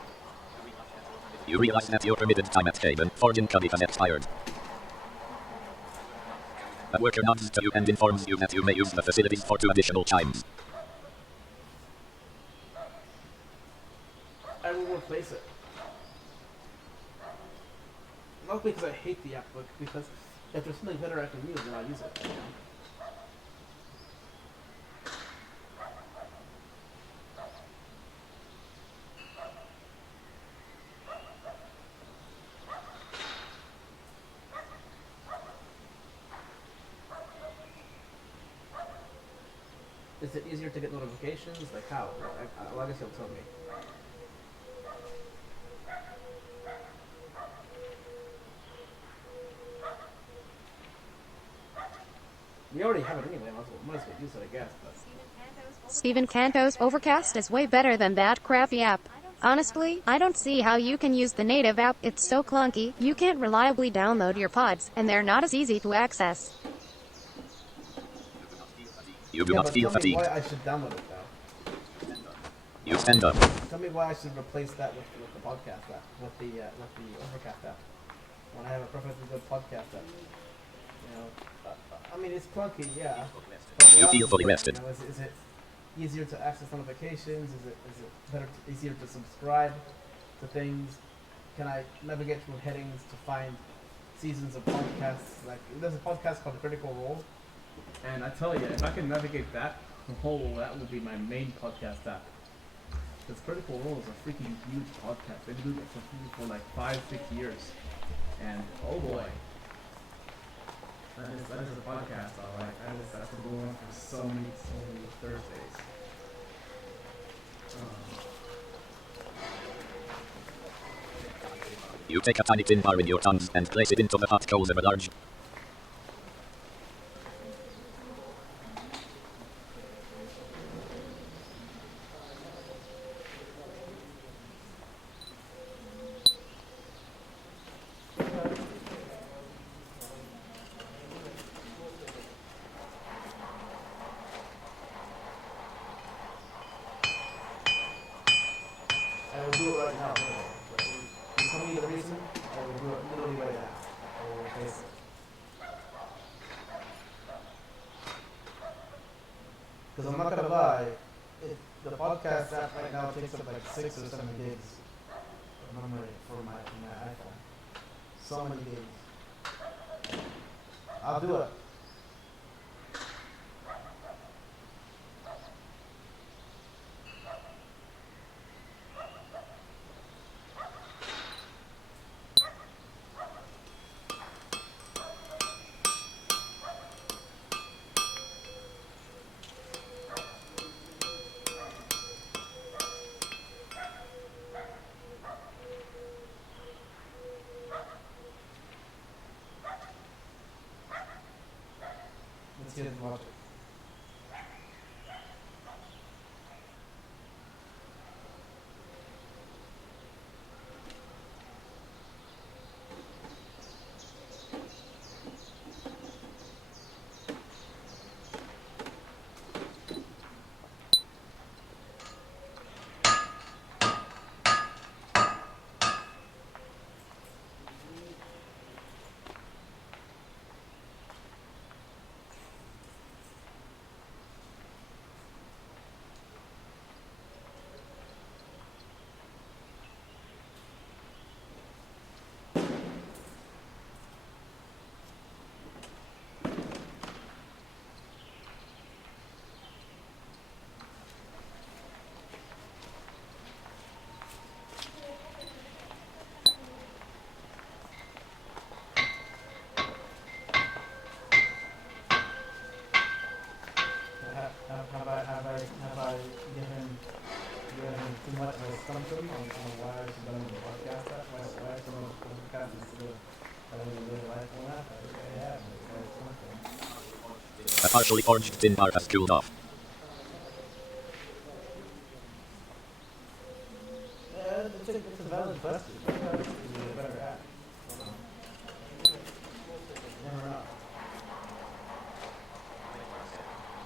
You realize that your permitted time at Haven Forging Cubby has expired. A worker nods to you and informs you that you may use the facilities for 2 additional times. I will replace it. Not because I hate the app, but because if there's something better I can use, then I'll use it. You know? Is it easier to get notifications? Like how? I guess you'll tell me. We already have it anyway, might as well use it, I guess. But Stephen Canto's Overcast is way better than that crappy app. Honestly, I don't see how you can use the native app. It's so clunky, you can't reliably download your pods, and they're not as easy to access. You do not feel tell me fatigued. why I should download it though. You stand up. Tell me why I should replace that with the podcast app, with the Overcast app, when I have a perfectly good podcast app. You know, I mean it's clunky, yeah. But You feel fully rested. You know, is it easier to access notifications? Is it better, easier to subscribe to things? Can I navigate through headings to find seasons of podcasts? Like there's a podcast called Critical Role, and I tell you, if I can navigate that, that would be my main podcast app. Because Critical Role is a freaking huge podcast. They've been doing it for like 5-6 years, and oh boy. That is a podcast, alright. That's been going on for so many Thursdays. You take a tiny tin bar in your tongues and place it into the hot coals of a large. I will do it right now. You tell me the reason, I will do it literally right now. I will replace it. Because I'm not gonna lie, the podcast app right now takes up like 6 or 7 gigs of memory for my iPhone. So many gigs. I'll do it. Let's get into watch it. Have I given too much of a assumption on why I should done the podcast app? Why some of the podcast instead of having a real life format? I think I have. A partially forged tin bar has cooled off. Yeah, it's a valid question. Is it a better app? Never know.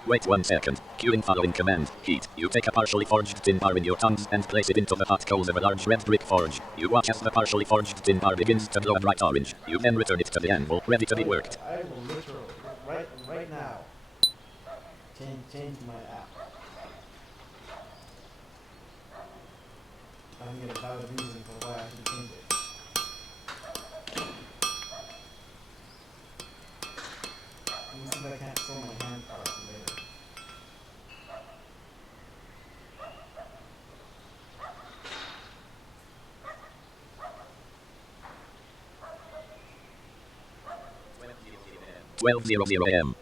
Wait 1 second. Queuing following command. Heat. You take a partially forged tin bar in your tongs and place it into the hot coals of a large red brick forge. You watch as the partially forged tin bar begins to glow a bright orange. You then return it to the anvil, ready to be worked. I will literally, right now, change my app. I'm gonna have a reason for why I should change it. Let me see if I can't throw my hand part later. AM.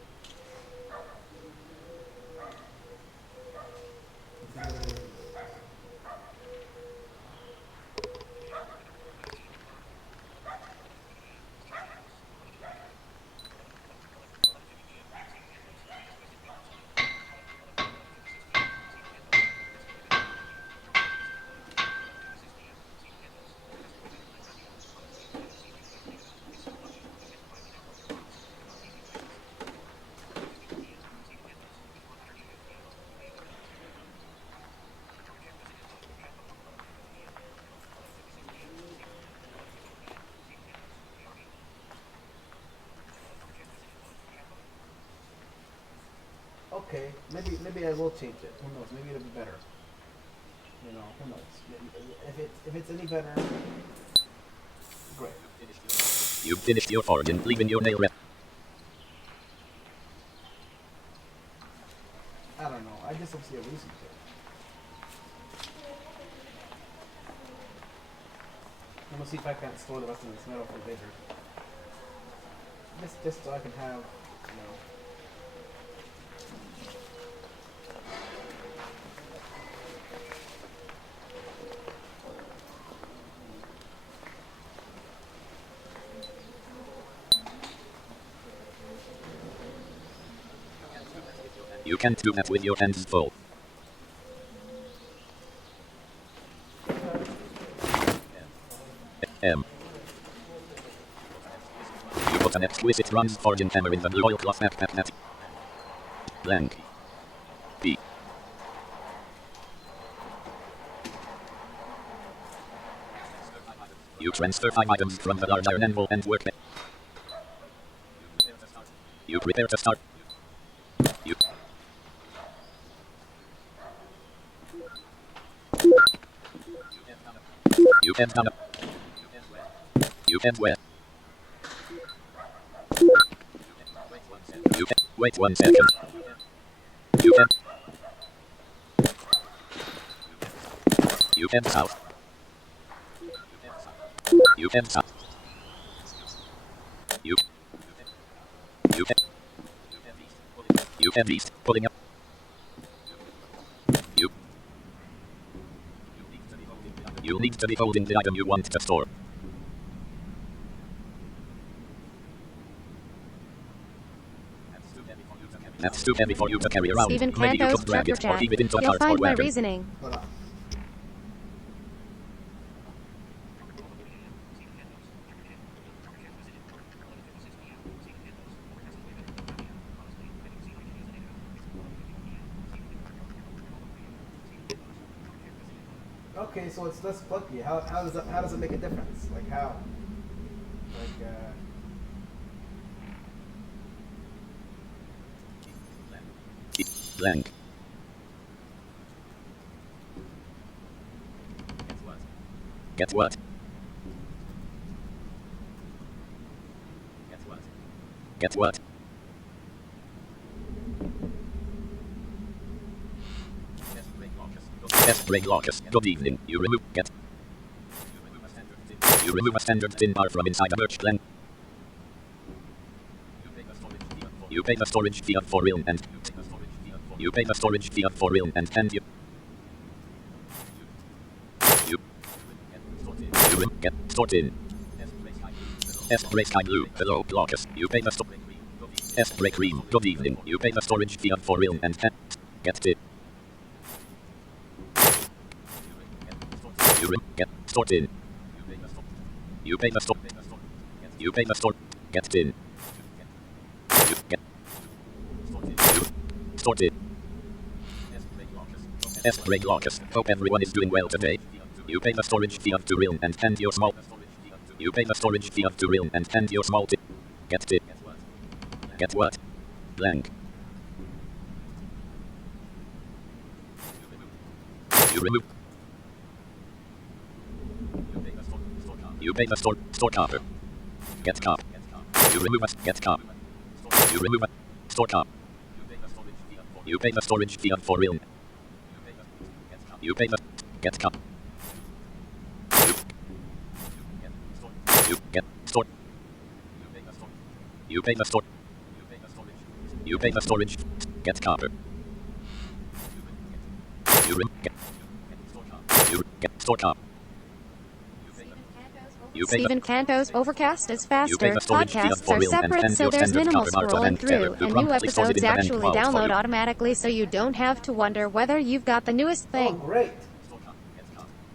Okay, maybe I will change it. Who knows? Maybe it'll be better. You know, who knows? If it's any better, great. You've finished your forging, leaving your nail rep. I don't know. I just don't see a reason to. I'm gonna see if I can store the rest of this metal for later. Just so I can have, you know. You can't do that with your hands full. You put an exquisite bronze forging hammer in the blue oilcloth backpack that. Blank. B. You transfer 5 items from the large iron anvil and work it. You prepare to start. You have done it. You have wet. You have, wait 1 second. You have south. You have south. You have east, pulling up. You need to be holding the item you want to store. That's too heavy for you to carry around. Stephen Maybe you Cantos, could drag check your it or chat. keep it into a You'll cart or find my wagon. reasoning. Hold on. Okay, so it's less clunky. How does it make a difference? Like how? Like Blank. Get what? Get what? Test break Locus. Good evening. You remove a standard tin bar from inside a birch plank. You pay the storage fee of 4 real and you pay the storage fee of 4 real and you get stored in S-Spray Sky Blue. Hello, Clok. You pay the S-Spray Cream. Good evening. You pay the storage fee of 4 real and get it. You get stored in. You pay the store. You pay the store. Get in. You get Sorted. S. Grade Locus. Hope everyone is doing well today. You pay the storage fee of 2 realm and hand your small. You pay the storage fee of 2 realm and hand your small tip. Get tip. Get what? Blank. You remove. You pay the store copper. Get cop. You remove a get cop. You remove a store cop. You pay the storage fee of 4 realm. You pay the get cop. You get store. You pay the store. You pay the storage. Get copper. You get store cop. Stephen Canto's Overcast is faster. Podcasts are separate, so there's minimal scrolling through, and new episodes actually download automatically, so you don't have to wonder whether you've got the newest Oh, thing. great.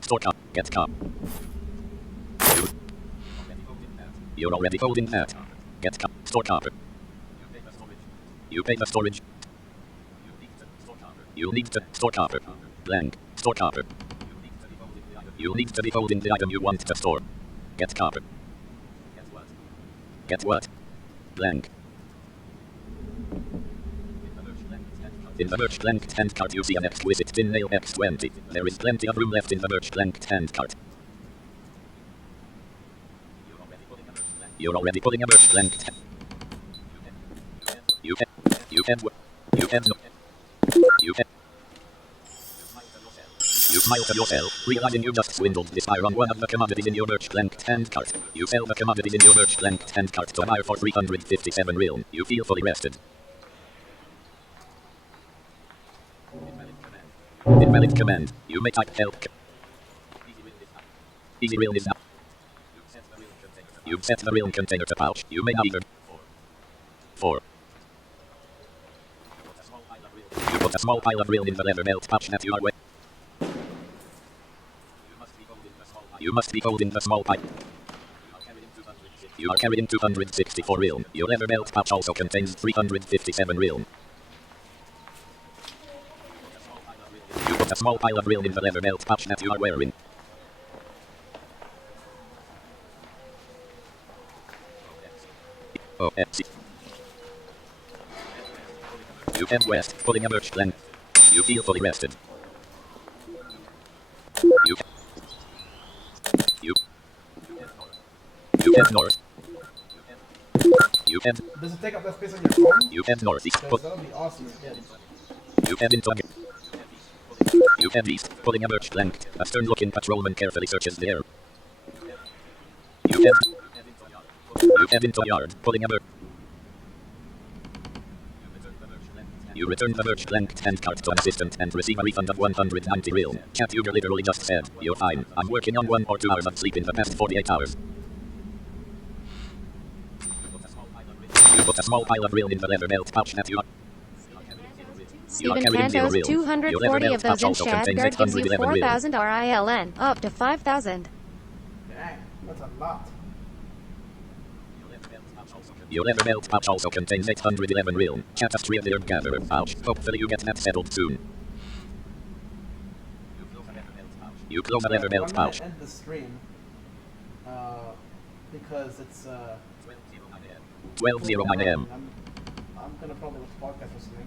Store cop. Get cop. You're already holding that. Get cop. Store copper. You pay the storage. You need to store copper. Blank. Store copper. You need to be holding the item you want to store. Get copper. Get what? Blank. In the merch blanked hand cart you see an exquisite thin nail X20. There is plenty of room left in the merch blanked hand cart. You're already pulling a merch blanked. You have no. You smile to yourself, realizing you just swindled this buyer on one of the commodities in your merch blanked hand cart. You sell the commodities in your merch blanked hand cart to a buyer for 357 realm. You feel fully rested. Invalid command. You may type help. Easy realm is now. You've set the realm container to pouch. You may either 4. You put a small pile of realm in the leather belt pouch that you are wearing. You must be holding the small pipe. You are carrying 264 realm. Your leather belt pouch also contains 357 realm. You put a small pile of realm in the leather belt pouch that you are wearing. OFC. You head west, pulling a merch blank. You feel fully rested. You head north. You head. Does it take up that space on your phone? You head northeast. Because that would be awesome if it did. You head into. You head east, pulling a merch blank. A stern-looking patrolman carefully searches the air. You head into a yard, pulling a merch. You return the merch blanked hand cart to an assistant and receive a refund of 190 realm. Chat user literally just said, "You're fine. I'm working on 1 or 2 hours of sleep in the past 48 hours." You put a small pile of realm in the leather belt pouch that you are. Stephen Canto's 240 of those in Shadguard gives you 4,000 RILN, up to 5,000. Dang, that's a lot. Your leather belt pouch also contains 811 realm. Tapestry of the herb gatherer pouch. Hopefully you get that settled soon. You close the leather belt pouch. I'm gonna end the stream, because it's 12:09 AM. I'm gonna probably watch a podcast or something.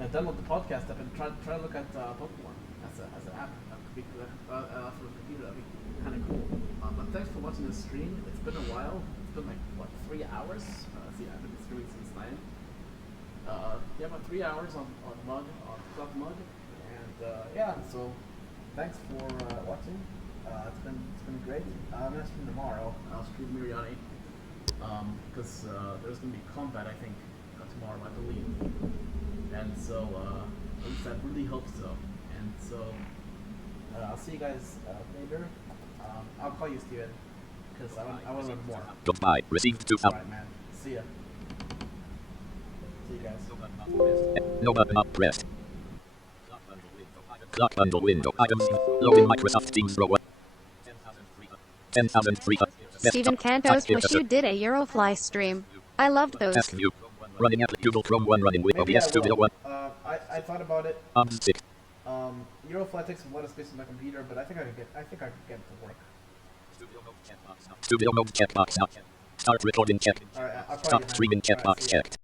And download the podcast app and try to look at Pokemon as an app. That could be for the computer. That'd be kind of cool. But thanks for watching the stream. It's been a while. It's been like what, 3 hours? See, I've been streaming since 9. Yeah, about 3 hours on Clok Mug, and yeah. So thanks for watching. It's been great. I'm gonna stream tomorrow. I'll stream Miriani. Because there's gonna be combat, I think, tomorrow, I believe. And so, at least I really hope so. And so, I'll see you guys later. I'll call you, Steven, because I want to learn more. Goodbye. Received 2,000. Alright, man. See ya. See you guys. No button up pressed. Clock bundle window. Items. Loading Microsoft Teams Row 1. 10,000 free. Stephen Cantos wish you did a Eurofly stream. I loved those. Task view. Running app. Google Chrome 1 running with Maybe I OBS Studio 1. will. I thought about it. Stick. Euroflat takes a lot of space on my computer, but I think I could get it to work. Studio mode checkbox. Start recording check. Alright, I'll call Stop you, man. streaming Alright, checkbox see ya. checked.